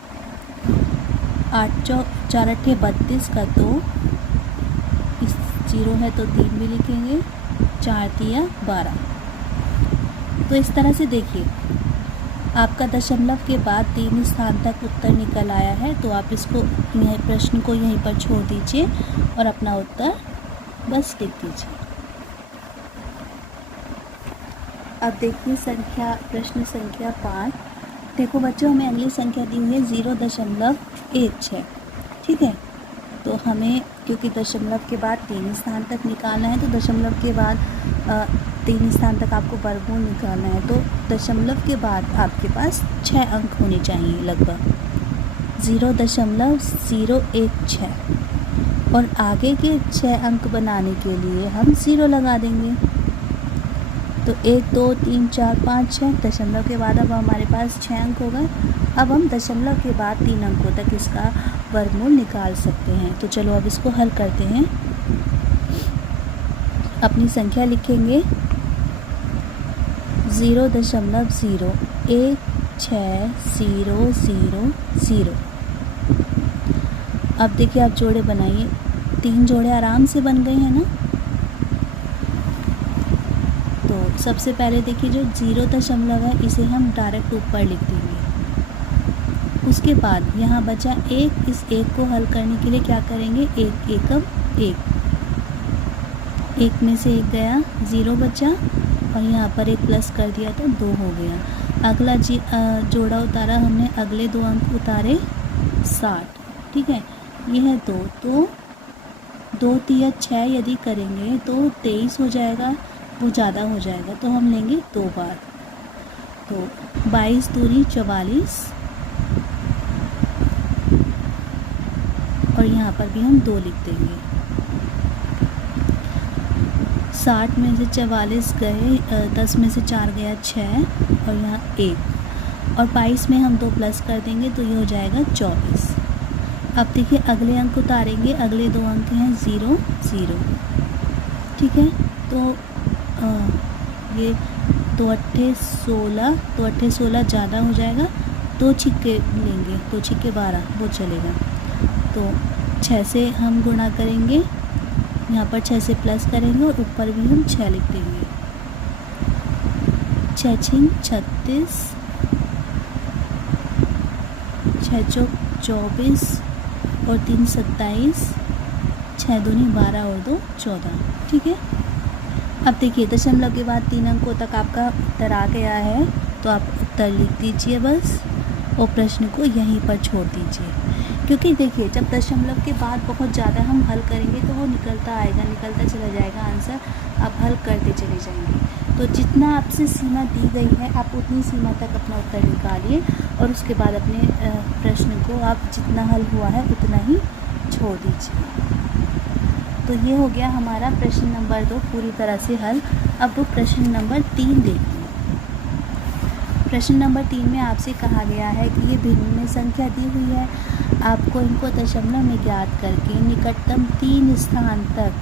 8 चौक 4 अट्ठे 32 का 2, 0 है तो 3 भी लिखेंगे, 4 तिया 12। तो इस तरह से देखिए आपका दशमलव के बाद 3 स्थान तक उत्तर निकल आया है। तो आप इसको यह प्रश्न को यहीं पर छोड़ दीजिए और अपना उत्तर बस लिख दीजिए। अब देखिए प्रश्न संख्या 5। देखो बच्चों हमें अगली संख्या दी हुई है 0.16, ठीक है। तो हमें क्योंकि दशमलव के बाद 3 स्थान तक निकालना है, तो दशमलव के बाद 3 स्थान तक आपको वर्गमूल निकालना है, तो दशमलव के बाद आपके पास 6 अंक होने चाहिए लगभग 0.016, और आगे के 6 अंक बनाने के लिए हम 0 लगा देंगे। तो 1 2 3 4 5 6, दशमलव के बाद अब हमारे पास 6 अंक हो गए। अब हम दशमलव के बाद 3 अंकों तक इसका वर्गमूल निकाल सकते हैं। तो चलो अब इसको हल करते हैं। अपनी संख्या लिखेंगे 0.01600। अब देखिए आप जोड़े बनाइए, 3 जोड़े आराम से बन गए हैं ना। तो सबसे पहले देखिए जो 0 दशमलव है इसे हम डायरेक्ट ऊपर लिख देंगे। उसके बाद यहाँ बचा 1, इस 1 को हल करने के लिए क्या करेंगे, 1 एकम 1, 1 में से 1 गया 0 बचा और यहाँ पर 1 प्लस कर दिया तो 2 हो गया। अगला जोड़ा उतारा हमने, अगले 2 अंक उतारे 60, ठीक है। ये है 2, तो 2 तिया 6 यदि करेंगे तो 23 हो जाएगा, वो ज़्यादा हो जाएगा, तो हम लेंगे 2 बार। तो 22 दूनी 44, और यहाँ पर भी हम 2 लिख देंगे। 60 में से 44 गए, 10 में से 4 गया 6, और यहाँ 1, और 22 में हम 2 प्लस कर देंगे तो ये हो जाएगा 24। अब देखिए अगले अंक उतारेंगे, अगले 2 अंक हैं 0 0, ठीक है। तो ये 2 अट्ठे 16, 2 अट्ठे 16 ज़्यादा हो जाएगा, 2 छिक्के लेंगे, 2 छिक्के 12, वो चलेगा। तो 6 से हम गुणा करेंगे, यहाँ पर 6 से प्लस करेंगे और ऊपर भी हम 6 लिख देंगे। 6 छिंग 36, 6 चौक 24, और 3 27, 6 दूनी 12 और 2 14, ठीक है। अब देखिए दशमलव के बाद 3 अंकों तक आपका उत्तर आ गया है, तो आप उत्तर लिख दीजिए बस, और प्रश्न को यहीं पर छोड़ दीजिए। क्योंकि देखिए जब दशमलव के बाद बहुत ज़्यादा हम हल करेंगे तो वो निकलता आएगा, निकलता चला जाएगा आंसर, आप हल करते चले जाएंगे। तो जितना आपसे सीमा दी गई है आप उतनी सीमा तक अपना उत्तर निकालिए, और उसके बाद अपने प्रश्न को आप जितना हल हुआ है उतना ही छोड़ दीजिए। तो ये हो गया हमारा प्रश्न नंबर 2 पूरी तरह से हल। अब वो प्रश्न नंबर 3 देखिए। प्रश्न नंबर 3 में आपसे कहा गया है कि ये भिन्न में संख्या दी हुई है, आपको इनको दशमलव में ज्ञात करके निकटतम 3 स्थान तक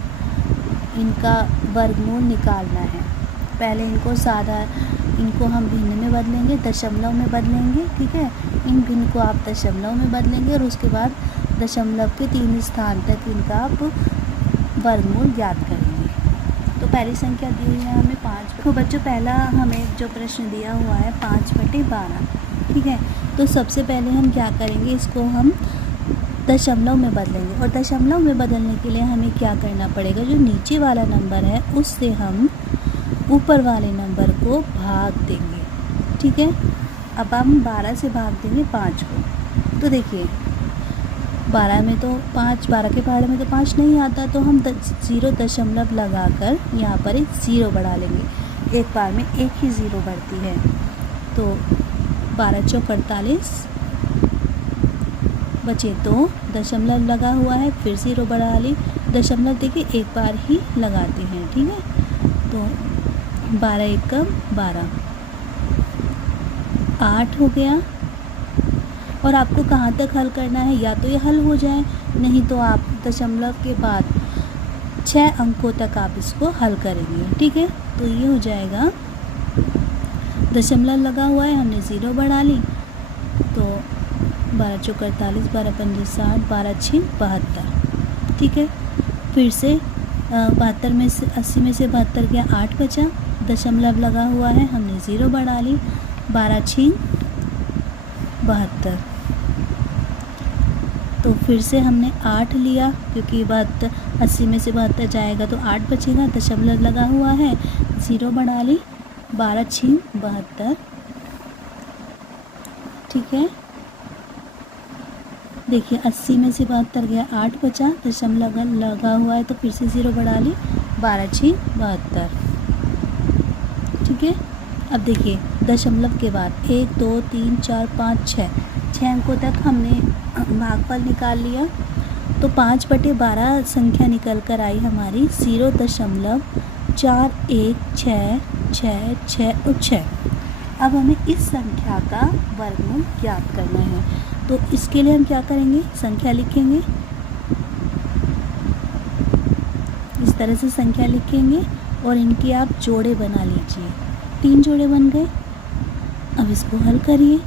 इनका वर्गमूल निकालना है। पहले इनको हम भिन्न में बदलेंगे, दशमलव में बदलेंगे, ठीक है। इन भिन्न को आप दशमलव में बदलेंगे और उसके बाद दशमलव के 3 स्थान तक इनका आप वर्गमूल ज्ञात करेंगे। तो पहली संख्या दी हुई है हमें 5। तो बच्चों पहला हमें जो प्रश्न दिया हुआ है 5/12, ठीक है। तो सबसे पहले हम क्या करेंगे, इसको हम दशमलव में बदलेंगे, और दशमलव में बदलने के लिए हमें क्या करना पड़ेगा, जो नीचे वाला नंबर है उससे हम ऊपर वाले नंबर को भाग देंगे, ठीक है। अब हम 12 से भाग देंगे 5 को। तो देखिए 12 में तो 5, 12 के पहाड़े में तो 5 नहीं आता, तो हम 0 दशमलव लगाकर यहाँ पर एक 0 बढ़ा लेंगे। एक बार में एक ही 0 बढ़ती है। तो 12 चौक 48, बचे 2, दशमलव लगा हुआ है, फिर 0 बढ़ा ली। दशमलव देखिए एक बार ही लगाते हैं, ठीक है। तो 12 एकम 12, 8 हो गया। और आपको कहाँ तक हल करना है, या तो ये हल हो जाए, नहीं तो आप दशमलव के बाद 6 अंकों तक आप इसको हल करेंगे, ठीक है। तो ये हो जाएगा, दशमलव लगा हुआ है, हमने 0 बढ़ा ली, तो 12 चौक 48, 12 पंजे 60, 12 छिंग 72, ठीक है। फिर से 72 में से 80 में से 72 गया, 8 बचा, दशमलव लगा हुआ है, हमने 0 बढ़ा ली, 12 छिंग 72। तो फिर से हमने 8 लिया, क्योंकि 80 में से 72 जाएगा तो 8 बचेगा, दशमलव लगा हुआ है, 0 बढ़ा ली, 12 छिंग 72, ठीक है। देखिए 80 में से 72 गया, 8 बचा, दशमलव लगा हुआ है तो फिर से 0 बढ़ा ली, 12 छिंग 72, ठीक है। अब देखिए दशमलव के बाद 1 2 3 4 5 6 अंकों तक हमने भागफल निकाल लिया। तो 5/12 संख्या निकल कर आई हमारी 0.4166 और 6। अब हमें इस संख्या का वर्गमूल ज्ञात करना है। तो इसके लिए हम क्या करेंगे, संख्या लिखेंगे, इस तरह से संख्या लिखेंगे और इनके आप जोड़े बना लीजिए। 3 जोड़े बन गए। अब इसको हल करिए।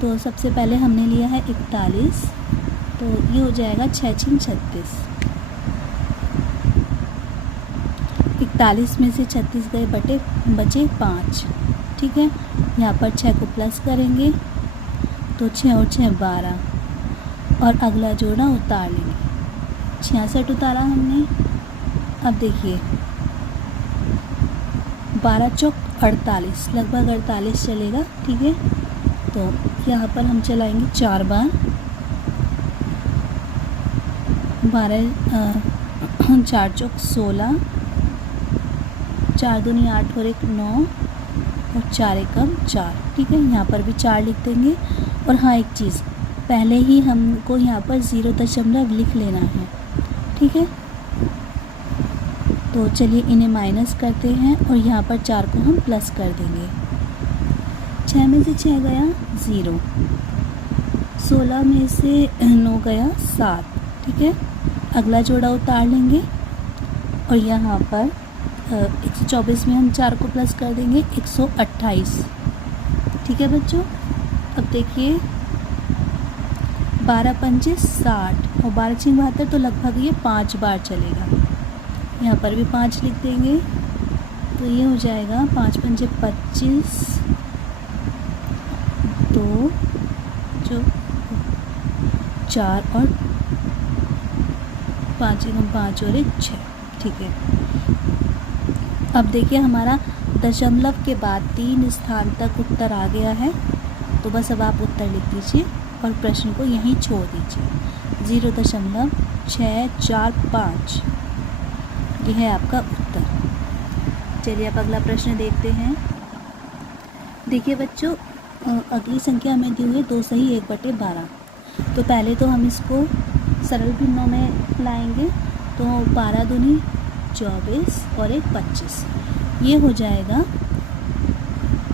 तो सबसे पहले हमने लिया है 41, तो ये हो जाएगा 6 छिंग 36। 41 में से 36 गए, बचे 5, ठीक है। यहाँ पर 6 को प्लस करेंगे तो 6 और 6 12, और अगला जोड़ा उतार लेंगे। 66 उतारा हमने। अब देखिए 12 चौक 48, लगभग 48 चलेगा। ठीक है, तो यहाँ पर हम चलाएंगे 4 बार। 4 चौक 16, 4 दूनी 8 और 1 9 और 4 एकम 4। ठीक है, यहाँ पर भी 4 लिख देंगे। और हाँ, एक चीज़, पहले ही हमको यहाँ पर 0 लिख लेना है। ठीक है, तो चलिए इन्हें माइनस करते हैं और यहाँ पर 4 को हम प्लस कर देंगे। 6 में से 6 गया 0, 16 में से 9 गया 7। ठीक है, अगला जोड़ा उतार लेंगे और यहाँ पर 124 में हम 4 को प्लस कर देंगे 128। ठीक है बच्चों, अब देखिए 12 पंजे 60 और 12 छीं 72, तो लगभग ये 5 बार चलेगा। यहाँ पर भी 5 लिख देंगे, तो ये हो जाएगा 5 पंजे 25, 2 जो 4 और 5 एकम 5 और 1 6। ठीक है, अब देखिए हमारा दशमलव के बाद 3 स्थान तक उत्तर आ गया है। तो बस अब आप उत्तर लिख दीजिए और प्रश्न को यहीं छोड़ दीजिए। 0.645 ये है आपका उत्तर। चलिए अब अगला प्रश्न देखते हैं। देखिए बच्चों, अगली संख्या हमें दी हुई है 2 सही 1/12। तो पहले तो हम इसको सरल भिन्नों में लाएंगे। तो 12 दूनी 24 और 1 25, ये हो जाएगा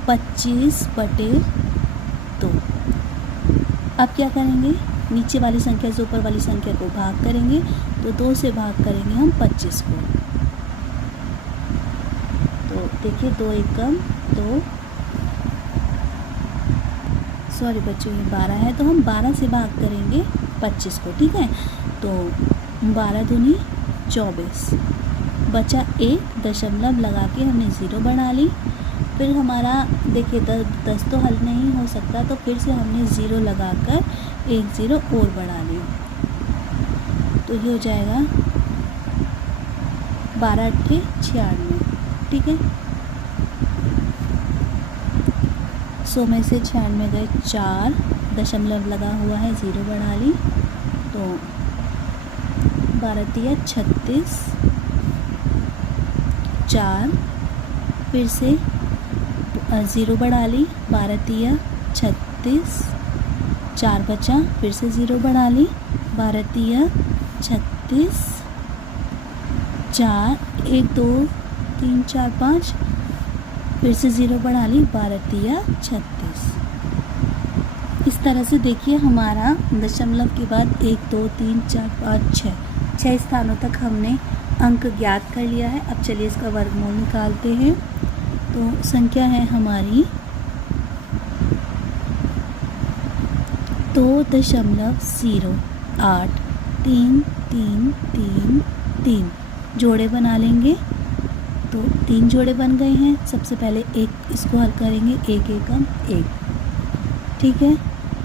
25/2। अब क्या करेंगे, नीचे वाली संख्या से ऊपर वाली संख्या को भाग करेंगे। तो 2 से भाग करेंगे हम 25 को। तो देखिए 2 एकम 2, सॉरी बच्चों ये 12 है, तो हम 12 से भाग करेंगे 25 को। ठीक है, तो 12 दूनी 24, बचा 1 दशमलव लगा के हमने 0 बना ली। फिर हमारा देखिए 10 तो हल नहीं हो सकता, तो फिर से हमने 0 लगाकर 1 0 और बढ़ा ली। तो ये हो जाएगा 12 8 96। ठीक है, 100 में से 96 गए 4, दशमलव लगा हुआ है 0 बढ़ा ली। तो 12 तिया 36, 4 फिर से 0 बढ़ा ली। 12 तिया 36, 4 बचा, फिर से 0 बढ़ा ली। 12 तिया 36, 4 1 2 3 4 5, फिर से 0 बढ़ा ली। 12 तिया 36। इस तरह से देखिए हमारा दशमलव के बाद 1 2 3 4 5 6 स्थानों तक हमने अंक ज्ञात कर लिया है। अब चलिए इसका वर्गमूल निकालते हैं। तो संख्या है हमारी 2.0833333। जोड़े बना लेंगे। तो 3 जोड़े बन गए हैं। सबसे पहले एक इसको हल करेंगे, 1 एकम 1। ठीक है,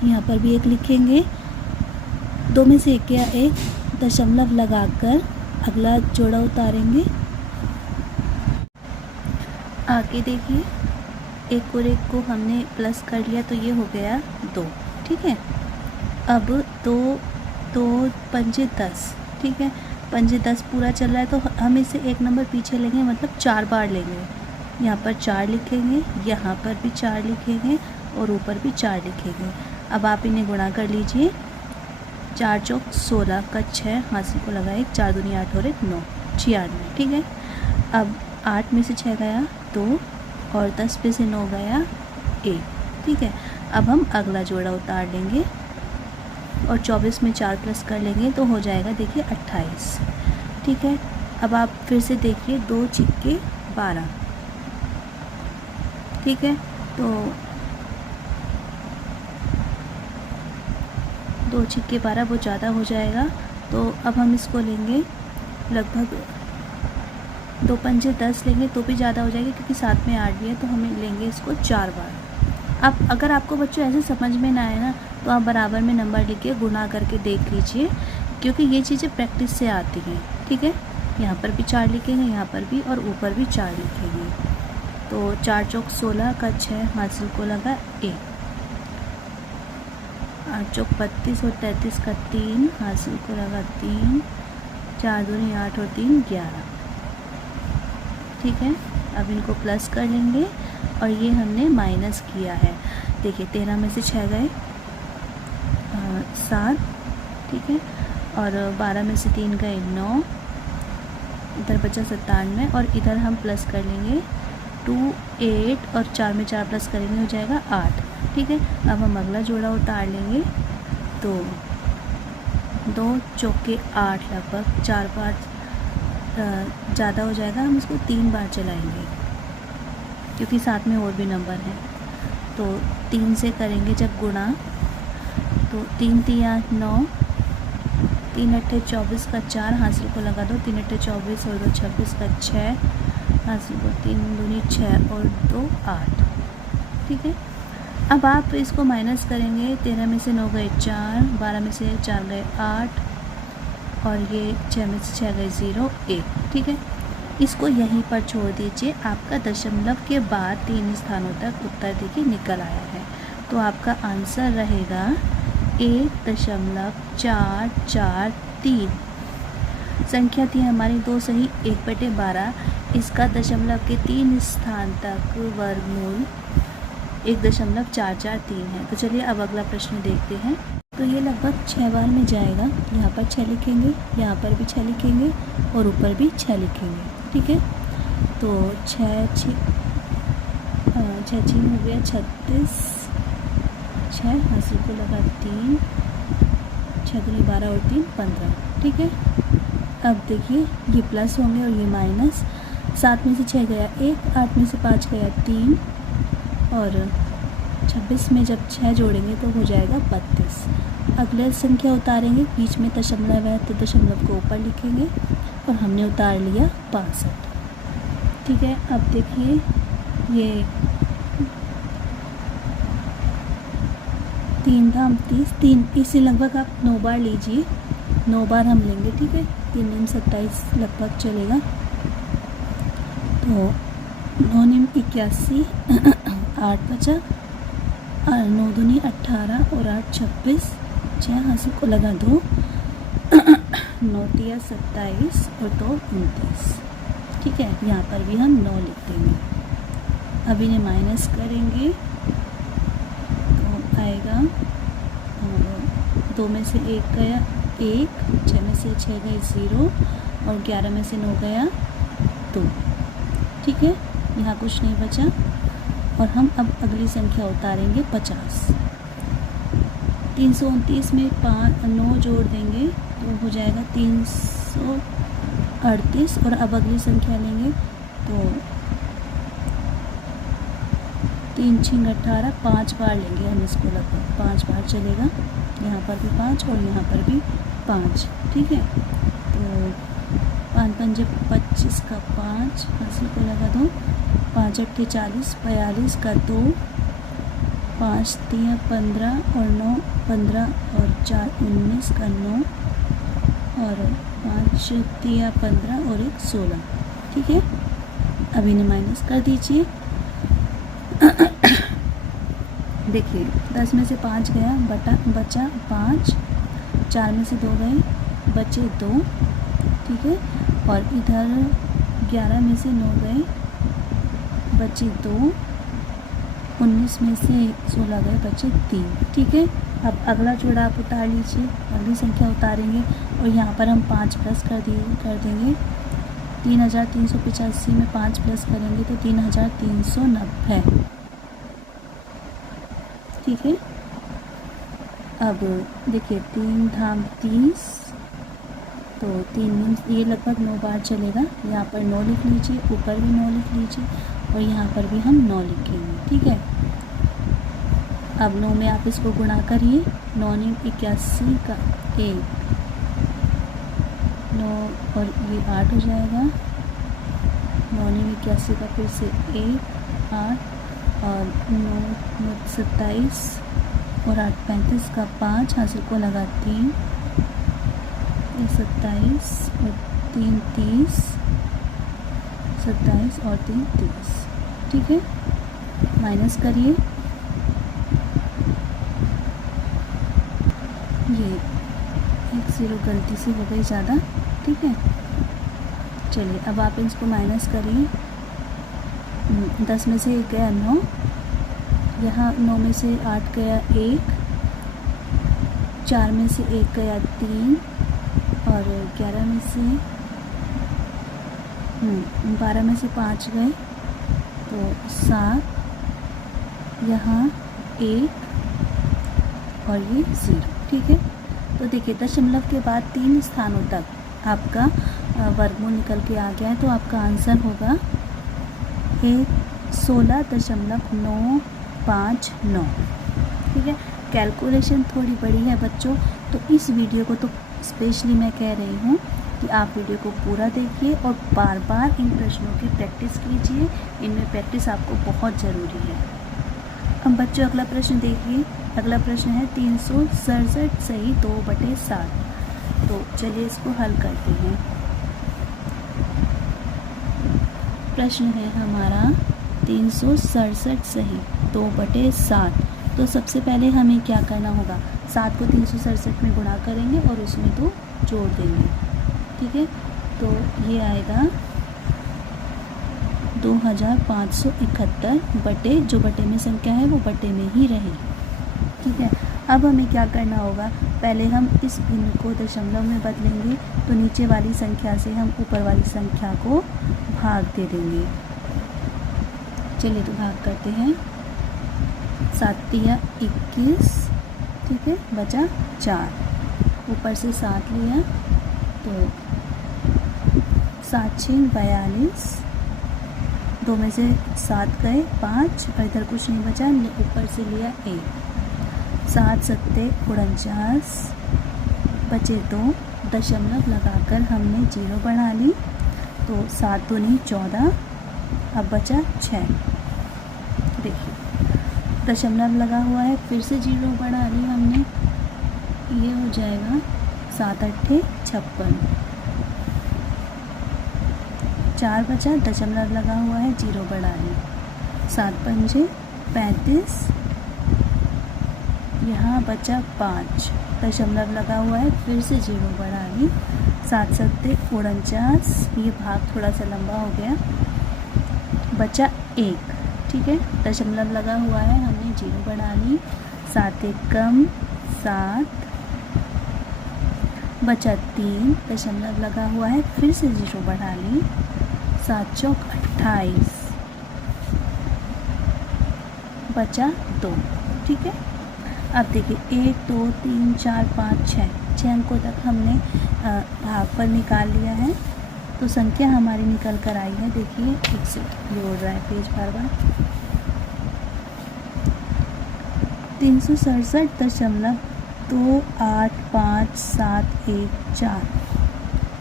यहाँ पर भी 1 लिखेंगे। 2 में से 1 गया 1, दशमलव लगाकर अगला जोड़ा उतारेंगे। आगे देखिए 1 और 1 को हमने प्लस कर लिया, तो ये हो गया 2। ठीक है, अब 2 पंजे 10। ठीक है, पंजे 10 पूरा चल रहा है, तो हम इसे 1 नंबर पीछे लेंगे, मतलब 4 बार लेंगे। यहाँ पर 4 लिखेंगे, यहाँ पर भी 4 लिखेंगे और ऊपर भी 4 लिखेंगे। अब आप इन्हें गुणा कर लीजिए। 4 चौक 16 का 6 हाथ को लगाए, 4 दूनी 8 और 1 9, 96। ठीक है, अब 8 में से 6 गया 2 और 10 में से 9 गया 1। ठीक है, अब हम अगला जोड़ा उतार लेंगे और 24 में 4 प्लस कर लेंगे, तो हो जाएगा देखिए 28। ठीक है, अब आप फिर से देखिए 2 छिक्के 12। ठीक है, तो 2 छिक्के 12 वो ज़्यादा हो जाएगा। तो अब हम इसको लेंगे, लगभग 2 पंजे 10 लेंगे तो भी ज़्यादा हो जाएगा, क्योंकि साथ में 8 भी है, तो हमें लेंगे इसको 4 बार। अब अगर आपको बच्चों ऐसे समझ में ना आए ना, तो आप बराबर में नंबर लिख के गुणा करके देख लीजिए, क्योंकि ये चीज़ें प्रैक्टिस से आती हैं। ठीक है, यहाँ पर भी 4 लिखेंगे, यहाँ पर भी और ऊपर भी 4 लिखेंगे। तो 4 चौक 16 का 6 हासिल को लगा 1, 8 चौक 32 और 33 का 3 हासिल को लगा 3, 4 दूनी 8 और 3 11। ठीक है, अब इनको प्लस कर लेंगे और ये हमने माइनस किया है। देखिए 13 में से 6 गए 7, ठीक है, और 12 में से 3 गए 9, इधर बचा 97 और इधर हम प्लस कर लेंगे 2 8 और 4 में 4 प्लस करेंगे हो जाएगा 8। ठीक है, अब हम अगला जोड़ा उतार लेंगे तो 2 चौके 8 लगभग 4 बार ज़्यादा हो जाएगा, हम इसको 3 बार चलाएंगे क्योंकि साथ में और भी नंबर हैं। तो 3 से करेंगे जब गुणा तो 3 तिया 9, 3 अट्ठे 24 का 4 हासिल को लगा दो, 3 अट्ठे 24 और 2 26 का 6 हासिल को 3 दूनी 6 और 2 8। ठीक है, अब आप इसको माइनस करेंगे। 13 में से 9 गए 4, 12 में से 4 गए 8 और ये 6 में से 6 गए 0 1। ठीक है, इसको यहीं पर छोड़ दीजिए। आपका दशमलव के बाद 3 स्थानों तक उत्तर देखिए निकल आया है, तो आपका आंसर रहेगा 1.443। संख्या थी हमारी 2 सही 1/12। इसका दशमलव के 3 स्थान तक वर्गमूल 1.443 है। तो चलिए अब अगला प्रश्न देखते हैं। तो ये लगभग 6 बार में जाएगा। यहाँ पर 6 लिखेंगे, यहाँ पर भी 6 लिखेंगे और ऊपर भी 6 लिखेंगे। ठीक है, तो 6 हो गया 36, 6 हासिल को लगा 3, 6 दूनी 12 और 3 15। ठीक है, अब देखिए ये प्लस होंगे और ये माइनस। 7 में से 6 गया 1, 8 में से 5 गया 3 और 26 में जब 6 जोड़ेंगे तो हो जाएगा 32। अगले संख्या उतारेंगे, बीच में दशमलव है तो दशमलव को ऊपर लिखेंगे और हमने उतार लिया 62। ठीक है, अब देखिए ये 3 धाम 30, 3 इसे लगभग आप 9 बार लीजिए, 9 बार हम लेंगे। ठीक है, 3 निम 27 लगभग चलेगा, तो 9 निम 81 8 बचा और 9 दूनी 18 और 8 26, 6 हासिल को लगा 2, 9 तिया 27 और 2 29। ठीक है, यहाँ पर भी हम 9 लिख देंगे। अब इन्हें माइनस करेंगे तो आएगा 2 में से 1 गया 1, 6 में से 6 गए 0 और 11 में से 9 गया 2। ठीक है, यहाँ कुछ नहीं बचा और हम अब अगली संख्या उतारेंगे 50। 329 में 9 जोड़ देंगे तो हो जाएगा 338 और अब अगली संख्या लेंगे तो 3 6 18, 5 बार लेंगे हम इसको, लगभग 5 बार चलेगा। यहाँ पर भी 5 और यहाँ पर भी 5। ठीक है, तो 5 पंजे 25 का 5 हासिल को लगा दो, 5 अट्ठे 40 42 का 2, 5 तिया 15 और 9 15 और 4 19 का 9 और 5 तिया 15 और 1 16। ठीक है, अब इन्हें माइनस कर दीजिए। देखिए 10 में से 5 गया बचा 5, 4 में से 2 गए बचे 2। ठीक है, और इधर 11 में से 9 गए बचे 2, 19 में से 16 गए बचे 3। ठीक है, अब अगला जोड़ा आप उतार लीजिए, अगली संख्या उतारेंगे और यहाँ पर हम 5 प्लस कर देंगे। 3385 में 5 प्लस करेंगे तो 3390। ठीक है, अब देखिए 3 धाम 30 तो 3 ये लगभग 9 बार चलेगा। यहाँ पर 9 लिख लीजिए, ऊपर भी 9 लिख लीजिए और यहाँ पर भी हम 9 लिखेंगे। ठीक है, अब 9 में आप इसको गुणा करिए। 9 निम 81 का 1, 9 और ये 8 हो जाएगा। 9 निम 81 का फिर से 1 8 और 9 27 और 8 35 का 5 हासिल को लगा 3, 27 और 3 30, 27 और 3 30। ठीक है, माइनस करिए। ये एक ज़ीरो गलती से हो गई ज़्यादा, ठीक है। चलिए अब आप इसको माइनस करिए। 10 में से 1 गया 9, यहाँ 9 में से 8 गया 1, 4 में से 1 गया 3, और 11 में से 12 में से 5 गए तो 7, यहाँ 1 और ये 0, ठीक है। तो देखिए दशमलव के बाद 3 स्थानों तक आपका वर्गमूल निकल के आ गया है, तो आपका आंसर होगा 16.959, ठीक है। कैलकुलेशन थोड़ी बड़ी है बच्चों, तो इस वीडियो को तो स्पेशली मैं कह रही हूँ कि आप वीडियो को पूरा देखिए और बार बार इन प्रश्नों की प्रैक्टिस कीजिए। इनमें प्रैक्टिस आपको बहुत ज़रूरी है। अब बच्चों अगला प्रश्न देखिए। अगला प्रश्न है 367 सही 2/7। तो चलिए इसको हल करते हैं। प्रश्न है हमारा 367 सही 2/7। तो सबसे पहले हमें क्या करना होगा, 7 को 367 में गुणा करेंगे और उसमें 2 जोड़ देंगे, ठीक है। तो ये आएगा 2571 बटे, जो बटे में संख्या है वो बटे में ही रहेगी, ठीक है। अब हमें क्या करना होगा, पहले हम इस भिन्न को दशमलव में बदलेंगे, तो नीचे वाली संख्या से हम ऊपर वाली संख्या को भाग दे देंगे। चलिए तो भाग करते हैं। 7 या 21, ठीक है, बचा 4, ऊपर से 7 लिया तो 7 6 42, 2 में से 7 गए 5 और इधर कुछ नहीं बचा, ऊपर से लिया 1, 7 7 49, बचे 2, दशमलव लगाकर हमने 0 बढ़ा ली, तो 7 दूनी 14, अब बचा 6। देखिए दशमलव लगा हुआ है, फिर से 0 बढ़ा ली हमने, ये हो जाएगा 7 8 56, 4 बचा, दशमलव लगा हुआ है 0 बढ़ा ली, 7 पंजे 35, यहाँ बचा 5, दशमलव लगा हुआ है, फिर से 0 बढ़ा ली, 7 7 49, ये भाग थोड़ा सा लंबा हो गया, बचा 1, ठीक है। दशमलव लगा हुआ है, हमने 0 बढ़ा ली, 7 1 कम 7, बचा 3, दशमलव लगा हुआ है, फिर से 0 बढ़ा ली, 7 चौक 28, बचा 2, ठीक है। अब देखिए 1 2 3 4 5 6 अंकों तक हमने भाग पर निकाल लिया है, तो संख्या हमारी निकल कर आई है। देखिए एक से जोड़ रहा है पेज बार बार, 367.2855714।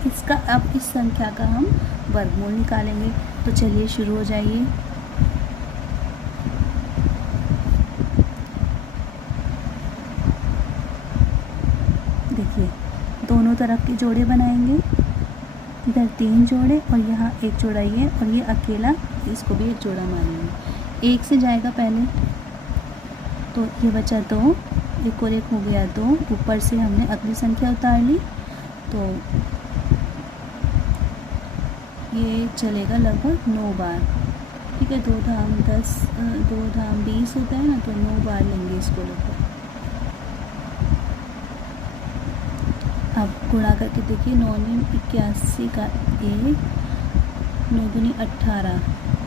इसका अब इस संख्या का हम वर्गमूल निकालेंगे। तो चलिए शुरू हो जाइए। देखिए दोनों तरफ के जोड़े बनाएंगे, इधर 3 जोड़े और यहाँ 1 जोड़ा ये, और ये अकेला, इसको भी 1 जोड़ा मानेंगे। 1 से जाएगा पहले, तो ये बचा 2, 1 और 1 हो गया 2, ऊपर से हमने अगली संख्या उतार ली, तो ये चलेगा लगभग 9 बार, ठीक है। 2 धाम 10, 2 धाम 20 होता है ना, तो 9 बार लेंगे इसको लगभग। अब गुणा करके देखिए, 9 में 81 का 1, 9 दूनी 18,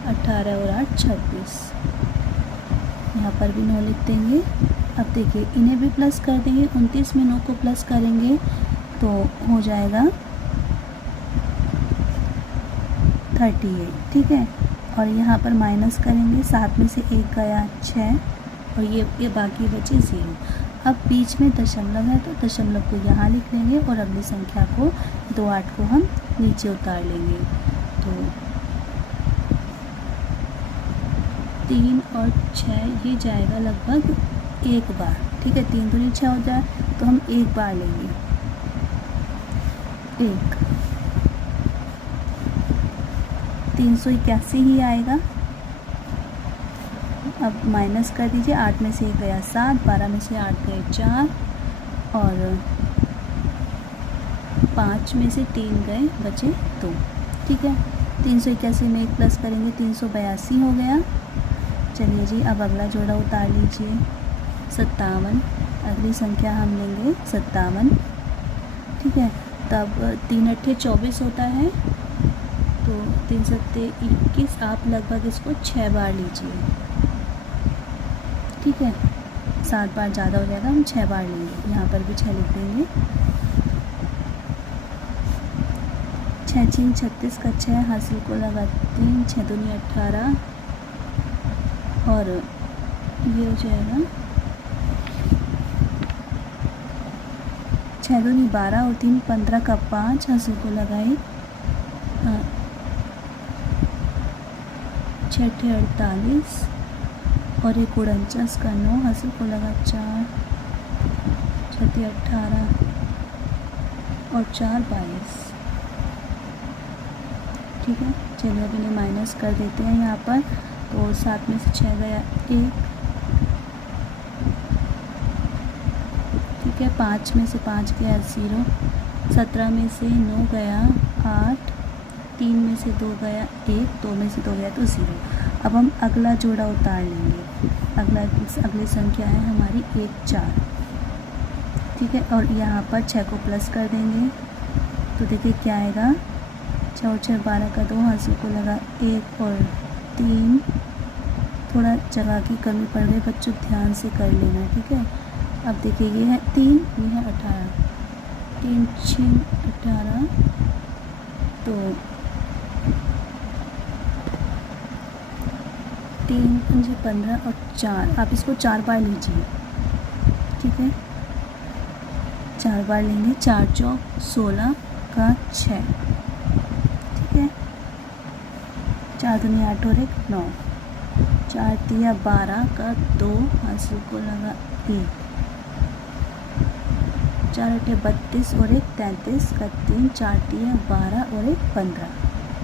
18 और 8 26, यहाँ पर भी 9 लिख देंगे। अब देखिए इन्हें भी प्लस कर देंगे, 29 में 9 को प्लस करेंगे तो हो जाएगा 38, ठीक है। और यहाँ पर माइनस करेंगे, 7 में से 1 गया 6 और ये बाकी बचे 0। अब बीच में दशमलव है, तो दशमलव को यहाँ लिख लेंगे और अगली संख्या को 2 8 को हम नीचे उतार लेंगे, तो 3 और 6 ये जाएगा लगभग 1 बार, ठीक है। 3 दूनी 6 हो जाए तो हम 1 बार लेंगे, 1, 381 ही आएगा, अब माइनस कर दीजिए, 8 में से 1 गया 7, 12 में से 8 गए 4 और 5 में से 3 गए बचे 2। ठीक है, 381 में 1 प्लस करेंगे 382 हो गया। चलिए जी, अब अगला जोड़ा उतार लीजिए 57। अगली संख्या हम लेंगे 57। ठीक है, तब 3 अट्ठे 24 होता है, तो 3 सत्ते 21। आप लगभग इसको 6 बार लीजिए। ठीक है, 7 बार ज़्यादा हो जाएगा, हम 6 बार लेंगे। यहाँ पर भी 6 लिख देंगे। 6 छीन 36 का 6 हासिल को लगा 3, 6 दूनी 18 और ये हो जाएगा 6 दूनी 12 और 3 15 का 5 हासिल को लगाए 6 अट्ठे 48 और 1 49 का 9 हासिल को लगा 4, 6 18 और 4 22। ठीक है, चलिए अब इन्हें माइनस कर देते हैं यहाँ पर। तो 7 में से 6 गया 1। ठीक है, 5 में से 5 गया 0, 17 में से 9 गया 8, 3 में से 2 गया 1, 2 में से 2 गया तो 0। अब हम अगला जोड़ा उतार लेंगे। अगली संख्या है हमारी 1 4। ठीक है, और यहाँ पर 6 को प्लस कर देंगे तो देखिए क्या आएगा, 6 और 6 12 का 2 हासिल को लगा 1 और 3। थोड़ा जगह की कमी पड़ गई बच्चों, ध्यान से कर लेना। ठीक है, अब देखिए ये है 3, ये है 18, 3 6 18 तो 3 5 15 और 4। आप इसको 4 बार लीजिए। ठीक है, 4 बार लेंगे। 4 चौक 16 का 6। ठीक है, 4 दूनी 8 और 1 9, 4 तिया 12 का 2 हासिल को लगा 1, 4 अट्ठे 32 और 1 33 का 3, 4 तिया 12 और 1 15।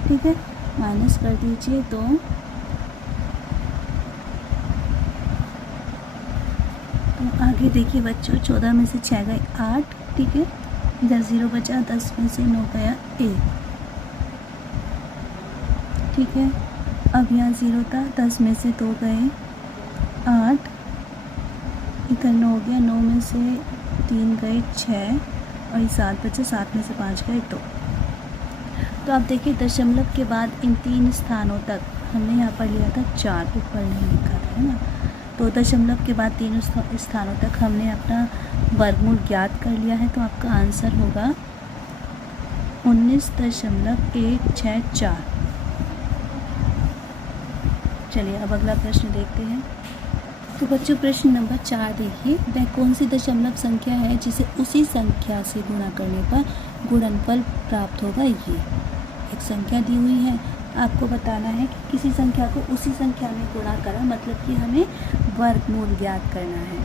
ठीक है, माइनस कर दीजिए 2। तो आगे देखिए बच्चों, 14 में से 6 गए 8। ठीक है, इधर 0 बचा, 10 में से 9 गया 1। ठीक है, अब यहाँ 0 था, 10 में से 2 गए 8, इधर 9 हो गया, 9 में से 3 गए 6 और ये 7 बचे, 7 में से 5 गए 2। तो आप देखिए दशमलव के बाद इन 3 स्थानों तक हमने यहाँ पर लिया था 4, ऊपर नहीं लिखा था, है ना। तो दशमलव के बाद 3 स्थानों तक हमने अपना वर्गमूल ज्ञात कर लिया है। तो आपका आंसर होगा 19.164। चलिए अब अगला प्रश्न देखते हैं। तो बच्चों प्रश्न नंबर 4 देखिए, वह कौन सी दशमलव संख्या है जिसे उसी संख्या से गुणा करने पर गुणनफल प्राप्त होगा। ये एक संख्या दी हुई है, आपको बताना है कि किसी संख्या को उसी संख्या में गुणा करा, मतलब कि हमें वर्गमूल ज्ञात करना है।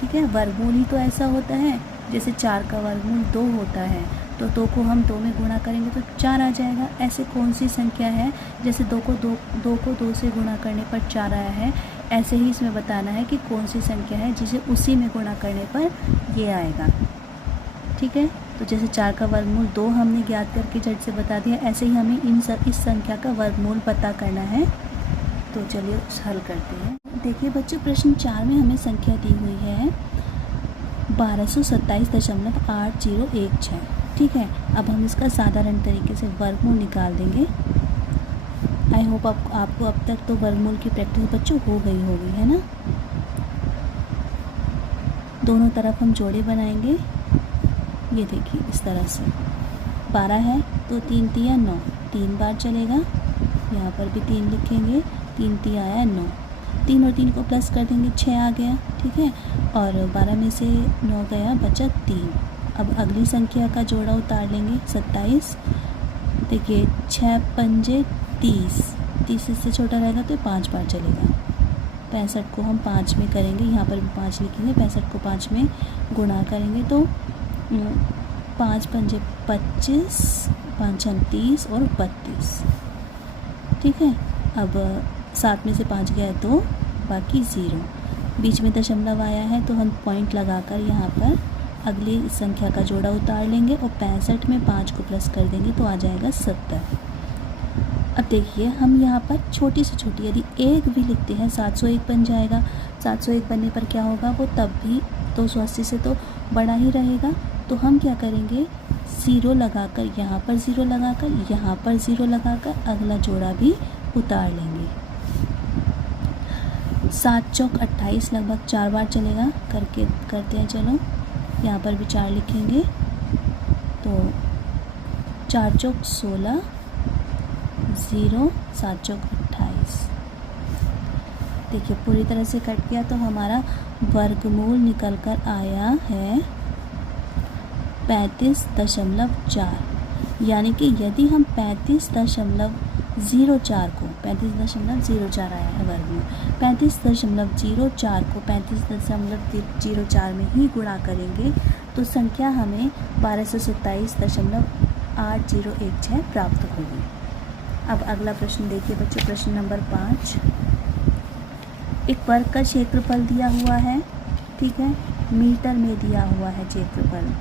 ठीक है, वर्गमूल ही तो ऐसा होता है, जैसे 4 का वर्गमूल 2 होता है, तो 2 को हम 2 में गुणा करेंगे तो 4 आ जाएगा। ऐसे कौन सी संख्या है, जैसे 2 को 2 से गुणा करने पर 4 आया है, ऐसे ही इसमें बताना है कि कौन सी संख्या है जिसे उसी में गुणा करने पर ये आएगा। ठीक है, तो जैसे 4 का वर्गमूल 2 हमने ज्ञात करके झट से बता दिया, ऐसे ही हमें इस संख्या का वर्गमूल पता करना है। तो चलिए हल करते हैं। देखिए बच्चों प्रश्न 4 में हमें संख्या दी हुई है 1227.8016। ठीक है, अब हम इसका साधारण तरीके से वर्गमूल निकाल देंगे। आई होप आपको अब तक तो वर्गमूल की प्रैक्टिस बच्चों हो गई होगी, है ना। दोनों तरफ हम जोड़े बनाएंगे। ये देखिए इस तरह से 12 है तो 3 तिया 9, 3 बार चलेगा। यहाँ पर भी 3 लिखेंगे, 3 तिया आया 9, 3 और 3 को प्लस कर देंगे 6 आ गया। ठीक है, और 12 में से 9 गया, बचा 3। अब अगली संख्या का जोड़ा उतार लेंगे 27। देखिए 6 पंजे 30, 30 इससे छोटा रहेगा तो 5 बार चलेगा। 65 को हम 5 में करेंगे, यहाँ पर भी 5 लिखेंगे, 65 को 5 में गुणा करेंगे तो 5 पंजे 25, 5 छन 30 और 32। ठीक है, अब 7 में से 5 गया 2, बाकी 0। बीच में दशमलव आया है तो हम पॉइंट लगाकर यहाँ पर अगली संख्या का जोड़ा उतार लेंगे और 65 में 5 को प्लस कर देंगे तो आ जाएगा 70। अब देखिए हम यहाँ पर छोटी से छोटी यदि 1 भी लिखते हैं 701 बन जाएगा। 701 बनने पर क्या होगा, वो तब भी 280 से तो बड़ा ही रहेगा। तो हम क्या करेंगे, 0 लगाकर यहाँ पर 0 लगाकर यहाँ पर 0 लगाकर अगला जोड़ा भी उतार लेंगे। 7 चौक 28 लगभग 4 बार चलेगा, करते हैं। चलो यहाँ पर भी 4 लिखेंगे तो 4 चौक 16, 0, 7 चौक 28। देखिए पूरी तरह से कट गया तो हमारा वर्गमूल निकल कर आया है 35.4। यानी कि यदि हम 35.04 को 35.04 आया है वर्गमूल, 35.04 को 35.04 में ही गुणा करेंगे तो संख्या हमें 1227.8016 प्राप्त होगी। अब अगला प्रश्न देखिए बच्चों, प्रश्न नंबर 5। एक वर्ग का क्षेत्रफल दिया हुआ है, ठीक है, मीटर में दिया हुआ है क्षेत्रफल।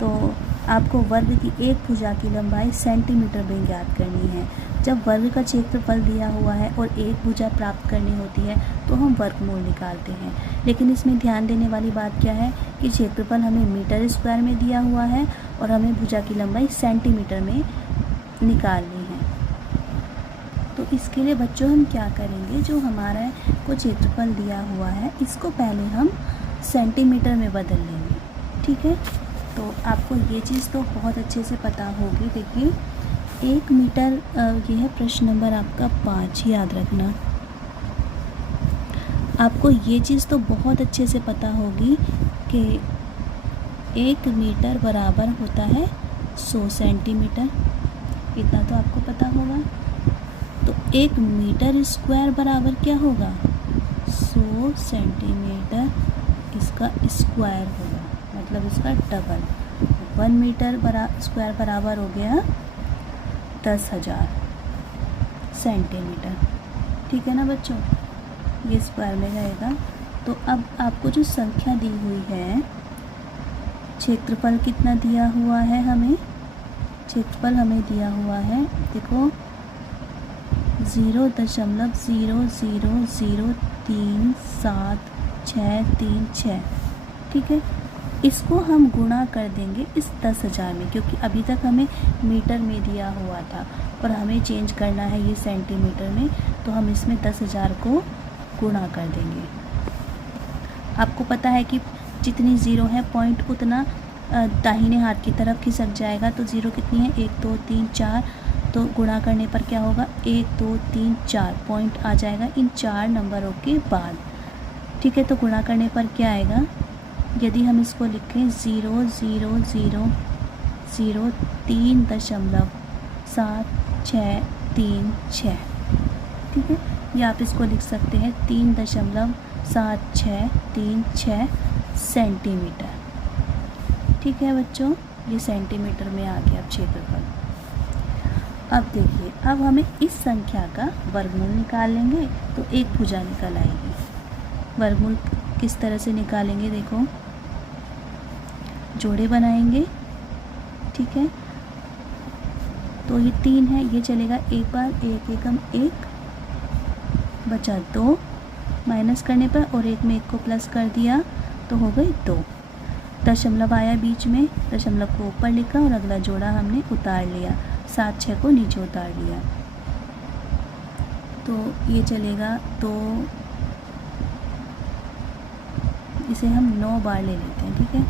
तो आपको वर्ग की एक भुजा की लंबाई सेंटीमीटर में ज्ञात करनी है। जब वर्ग का क्षेत्रफल दिया हुआ है और एक भुजा प्राप्त करनी होती है तो हम वर्गमूल निकालते हैं। लेकिन इसमें ध्यान देने वाली बात क्या है कि क्षेत्रफल हमें मीटर स्क्वायर में दिया हुआ है और हमें भुजा की लंबाई सेंटीमीटर में निकालनी है। तो इसके लिए बच्चों हम क्या करेंगे, जो हमारा को क्षेत्रफल दिया हुआ है इसको पहले हम सेंटीमीटर में बदल लेंगे, ठीक है। तो आपको ये चीज़ तो बहुत अच्छे से पता होगी। देखिए 1 मीटर, ये है प्रश्न नंबर आपका 5, याद रखना। आपको ये चीज़ तो बहुत अच्छे से पता होगी कि 1 मीटर बराबर होता है 100 सेंटीमीटर, इतना तो आपको पता होगा। तो 1 मीटर स्क्वायर बराबर क्या होगा, 100 सेंटीमीटर इसका स्क्वायर होगा, मतलब इसका डबल। 1 मीटर स्क्वायर बराबर हो गया 10,000 सेंटीमीटर, ठीक है ना बच्चों, ये स्क्वायर में रहेगा। तो अब आपको जो संख्या दी हुई है, क्षेत्रफल कितना दिया हुआ है हमें, क्षेत्रफल हमें दिया हुआ है, देखो 0.000373636, ठीक है। इसको हम गुणा कर देंगे इस 10,000 में, क्योंकि अभी तक हमें मीटर में दिया हुआ था और हमें चेंज करना है ये सेंटीमीटर में, तो हम इसमें 10,000 को गुणा कर देंगे। आपको पता है कि जितनी ज़ीरो है पॉइंट उतना दाहिने हाथ की तरफ खिसक जाएगा। तो ज़ीरो कितनी है, 1 2 3 4, तो गुणा करने पर क्या होगा, 1 2 3 4 पॉइंट आ जाएगा इन 4 नंबरों के बाद, ठीक है। तो गुणा करने पर क्या आएगा, यदि हम इसको लिखें 0.003.7636, ठीक है, या आप इसको लिख सकते हैं 3.7636 सेंटीमीटर, ठीक है बच्चों, ये सेंटीमीटर में आ गया क्षेत्रफल। अब देखिए, अब हमें इस संख्या का वर्गमूल निकाल लेंगे तो एक भुजा निकल आएगी। वर्गमूल किस तरह से निकालेंगे, देखो जोड़े बनाएंगे, ठीक है। तो ये 3 है, ये चलेगा एक बार, 1 एकम 1 बचा 2, माइनस करने पर और 1 में 1 को प्लस कर दिया तो हो गई 2। दशमलव आया बीच में, दशमलव को ऊपर लिखा और अगला जोड़ा हमने उतार लिया, 7 6 को नीचे उतार लिया। तो ये चलेगा, तो इसे हम 9 बार ले लेते हैं, ठीक है।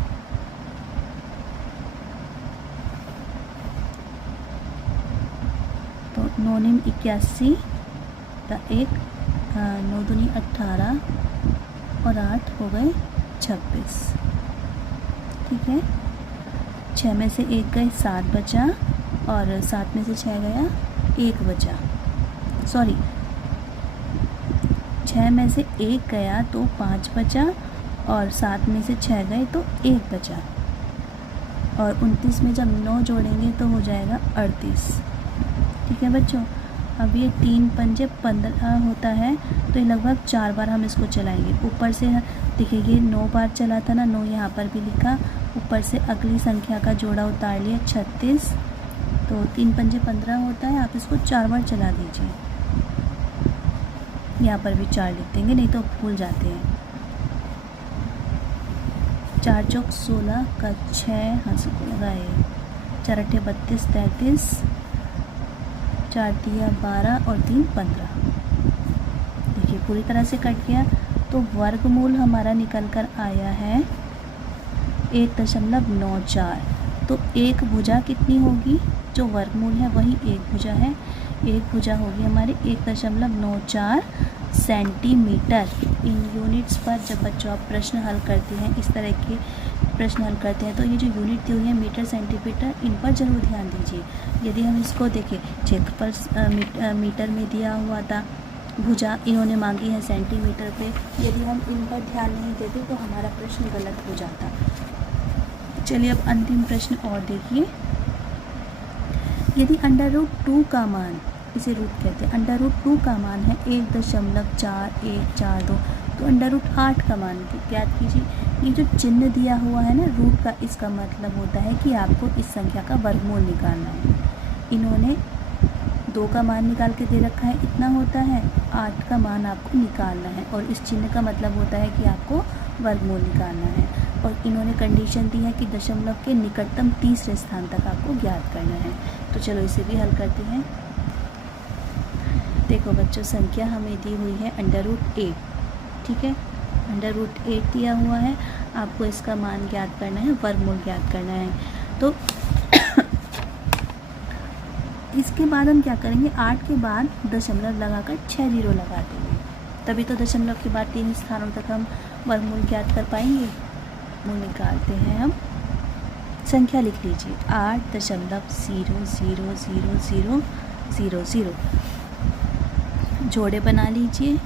तो 9 9 81, 1 9 दूनी 18 और 8 हो गए 26, ठीक है। 6 में से 1 गए 7 बचा और 7 में से 6 गया 1 बचा, सॉरी 6 में से 1 गया तो 5 बचा और 7 में से 6 गए तो 1 बचा, और 29 में जब 9 जोड़ेंगे तो हो जाएगा 38, ठीक है बच्चों। अब ये 3 पंजे 15 होता है, तो ये लगभग 4 बार हम इसको चलाएंगे। ऊपर से देखिए ये 9 बार चला था ना, 9 यहाँ पर भी लिखा, ऊपर से अगली संख्या का जोड़ा उतार लिया 36, तो 3 पंजे 15 होता है। आप इसको 4 बार चला दीजिए। यहाँ पर भी 4 लिख देंगे, नहीं तो भूल जाते हैं। 4 चौक 16 का 6 हासिल को लगाए, 4 अट्ठे 32 33, 4 तिया 12 और 3 15। देखिए पूरी तरह से कट गया। तो वर्गमूल हमारा निकल कर आया है 1.94। तो एक भुजा कितनी होगी, जो वर्गमूल है वही एक भुजा है। एक भुजा होगी हमारी 1.94 सेंटीमीटर। इन यूनिट्स पर जब बच्चों आप प्रश्न हल करते हैं, इस तरह के प्रश्न हल करते हैं, तो ये जो यूनिट दी हुई है मीटर सेंटीमीटर, इन पर ज़रूर ध्यान दीजिए। यदि हम इसको देखें क्षेत्रफल मीटर में दिया हुआ था, भुजा इन्होंने मांगी है सेंटीमीटर पे, यदि हम इन पर ध्यान नहीं देते तो हमारा प्रश्न गलत हो जाता। चलिए अब अंतिम प्रश्न और देखिए। यदि √2 का मान, इसे रूट कहते हैं, √2 का मान है 1.4142, तो √8 का मान ज्ञात कीजिए। ये जो चिन्ह दिया हुआ है ना रूट का, इसका मतलब होता है कि आपको इस संख्या का वर्गमूल निकालना है। इन्होंने 2 का मान निकाल के दे रखा है, इतना होता है, 8 का मान आपको निकालना है, और इस चिन्ह का मतलब होता है कि आपको वर्गमूल निकालना है। और इन्होंने कंडीशन दी है कि दशमलव के निकटतम तीसरे स्थान तक आपको ज्ञात करना है। तो चलो इसे भी हल करते हैं। देखो बच्चों, संख्या हमें दी हुई है √8, ठीक है, √8 दिया हुआ है, आपको इसका मान ज्ञात करना है, वर्गमूल ज्ञात करना है। तो इसके बाद हम क्या करेंगे, 8 के बाद दशमलव लगाकर 6 जीरो लगा देंगे, तभी तो दशमलव के बाद 3 स्थानों तक हम वर्गमूल ज्ञात कर पाएंगे। वो निकालते हैं हम, संख्या लिख लीजिए 8.0000000। जोड़े बना लीजिए।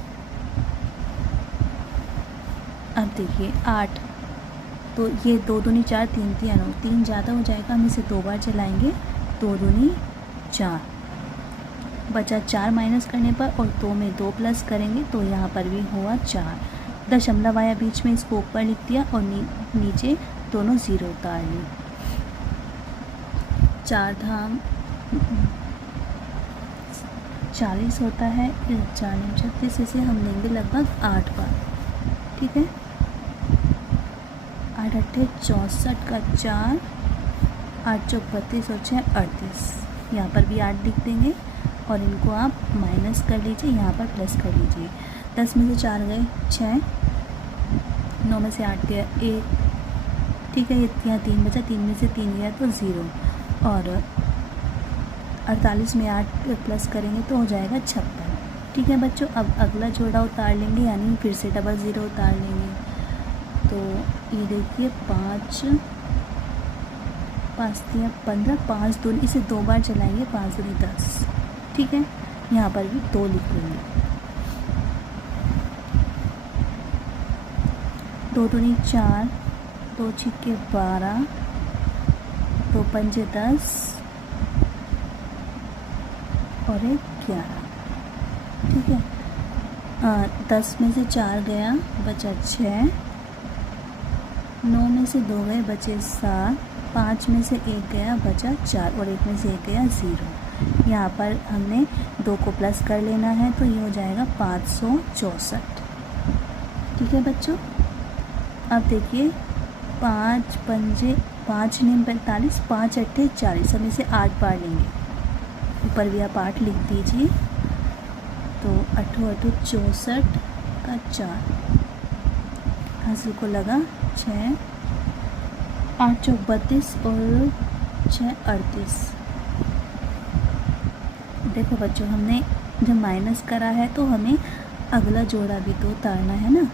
अब देखिए 8, तो ये 2 दूनी 4, 3 तिया 9, 3 ज़्यादा हो जाएगा, हम इसे 2 बार चलाएंगे, 2 दूनी 4, बचा 4 माइनस करने पर, और 2 में 2 प्लस करेंगे तो यहाँ पर भी हुआ 4। दशमलव आया बीच में, इसको ऊपर लिख दिया और नीचे दोनों ज़ीरो उतार लिए। 4 धाम 40 होता है, 4 36, इसे हम लेंगे लगभग 8 बार, ठीक है। 8 अट्ठे 64 का 4, 8 चौक 32 और 6 38। यहाँ पर भी 8 लिख देंगे और इनको आप माइनस कर लीजिए, यहाँ पर प्लस कर लीजिए। 10 में से 4 गए 6, 9 में से 8 गया 1, ठीक है। ये यहाँ 3 बचा, 3 में से 3 गया तो 0, और 48 में 8 प्लस करेंगे तो हो जाएगा 56, ठीक है बच्चों। अब अगला जोड़ा उतार लेंगे, यानी फिर से डबल ज़ीरो उतार लेंगे। तो ये देखिए 5 तिया 15, 5 दूनी, इसे 2 बार चलाएंगे, 5 दूनी 10, ठीक है। यहाँ पर भी 2 लिख लेंगे, 2 दूनी 4, 2 छिक्के 12, 2 पंजे 10 और 1 11, ठीक है। 10 में से 4 गया, बचा 6, 9 में से 2 गए, बचे 7, 5 में से 1 गया, बचा 4, और 1 में से 1 गया 0। यहाँ पर हमने 2 को प्लस कर लेना है, तो ये हो जाएगा 564, ठीक है बच्चों। अब देखिए 5 पंजे 5 नीम 45, 5 अट्ठे 40, हम इसे 8 बार लेंगे, ऊपर भी आप 8 लिख दीजिए। तो 8 8 64 का 4, हासिल को लगा 6, 8 चौक 32 और 6 38। देखो बच्चों, हमने जब माइनस करा है तो हमें अगला जोड़ा भी तो उतारना है ना,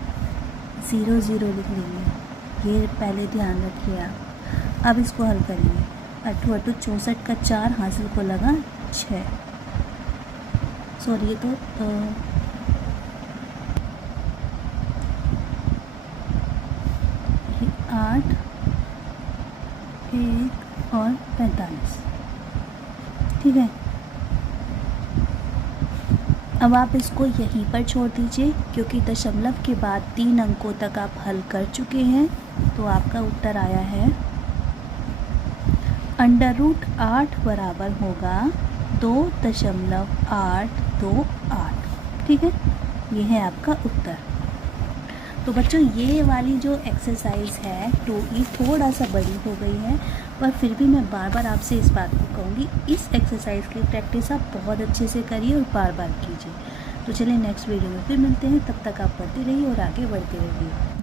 0 0 लिख लेंगे, ये पहले ध्यान रखिए आप। अब इसको हल करेंगे, 8 8 64 का 4, हासिल को लगा 6, सॉरी ये तो 8 1 और 45, ठीक है। अब आप इसको यहीं पर छोड़ दीजिए, क्योंकि दशमलव के बाद 3 अंकों तक आप हल कर चुके हैं। तो आपका उत्तर आया है √8 बराबर होगा 2.828। ठीक है, ये है आपका उत्तर। तो बच्चों ये वाली जो एक्सरसाइज है 2E थोड़ा सा बड़ी हो गई है, पर फिर भी मैं बार बार आपसे इस बात को कहूँगी, इस एक्सरसाइज की प्रैक्टिस आप बहुत अच्छे से करिए और बार बार कीजिए। तो चलिए नेक्स्ट वीडियो में फिर मिलते हैं, तब तक आप पढ़ते रहिए और आगे बढ़ते रहिए।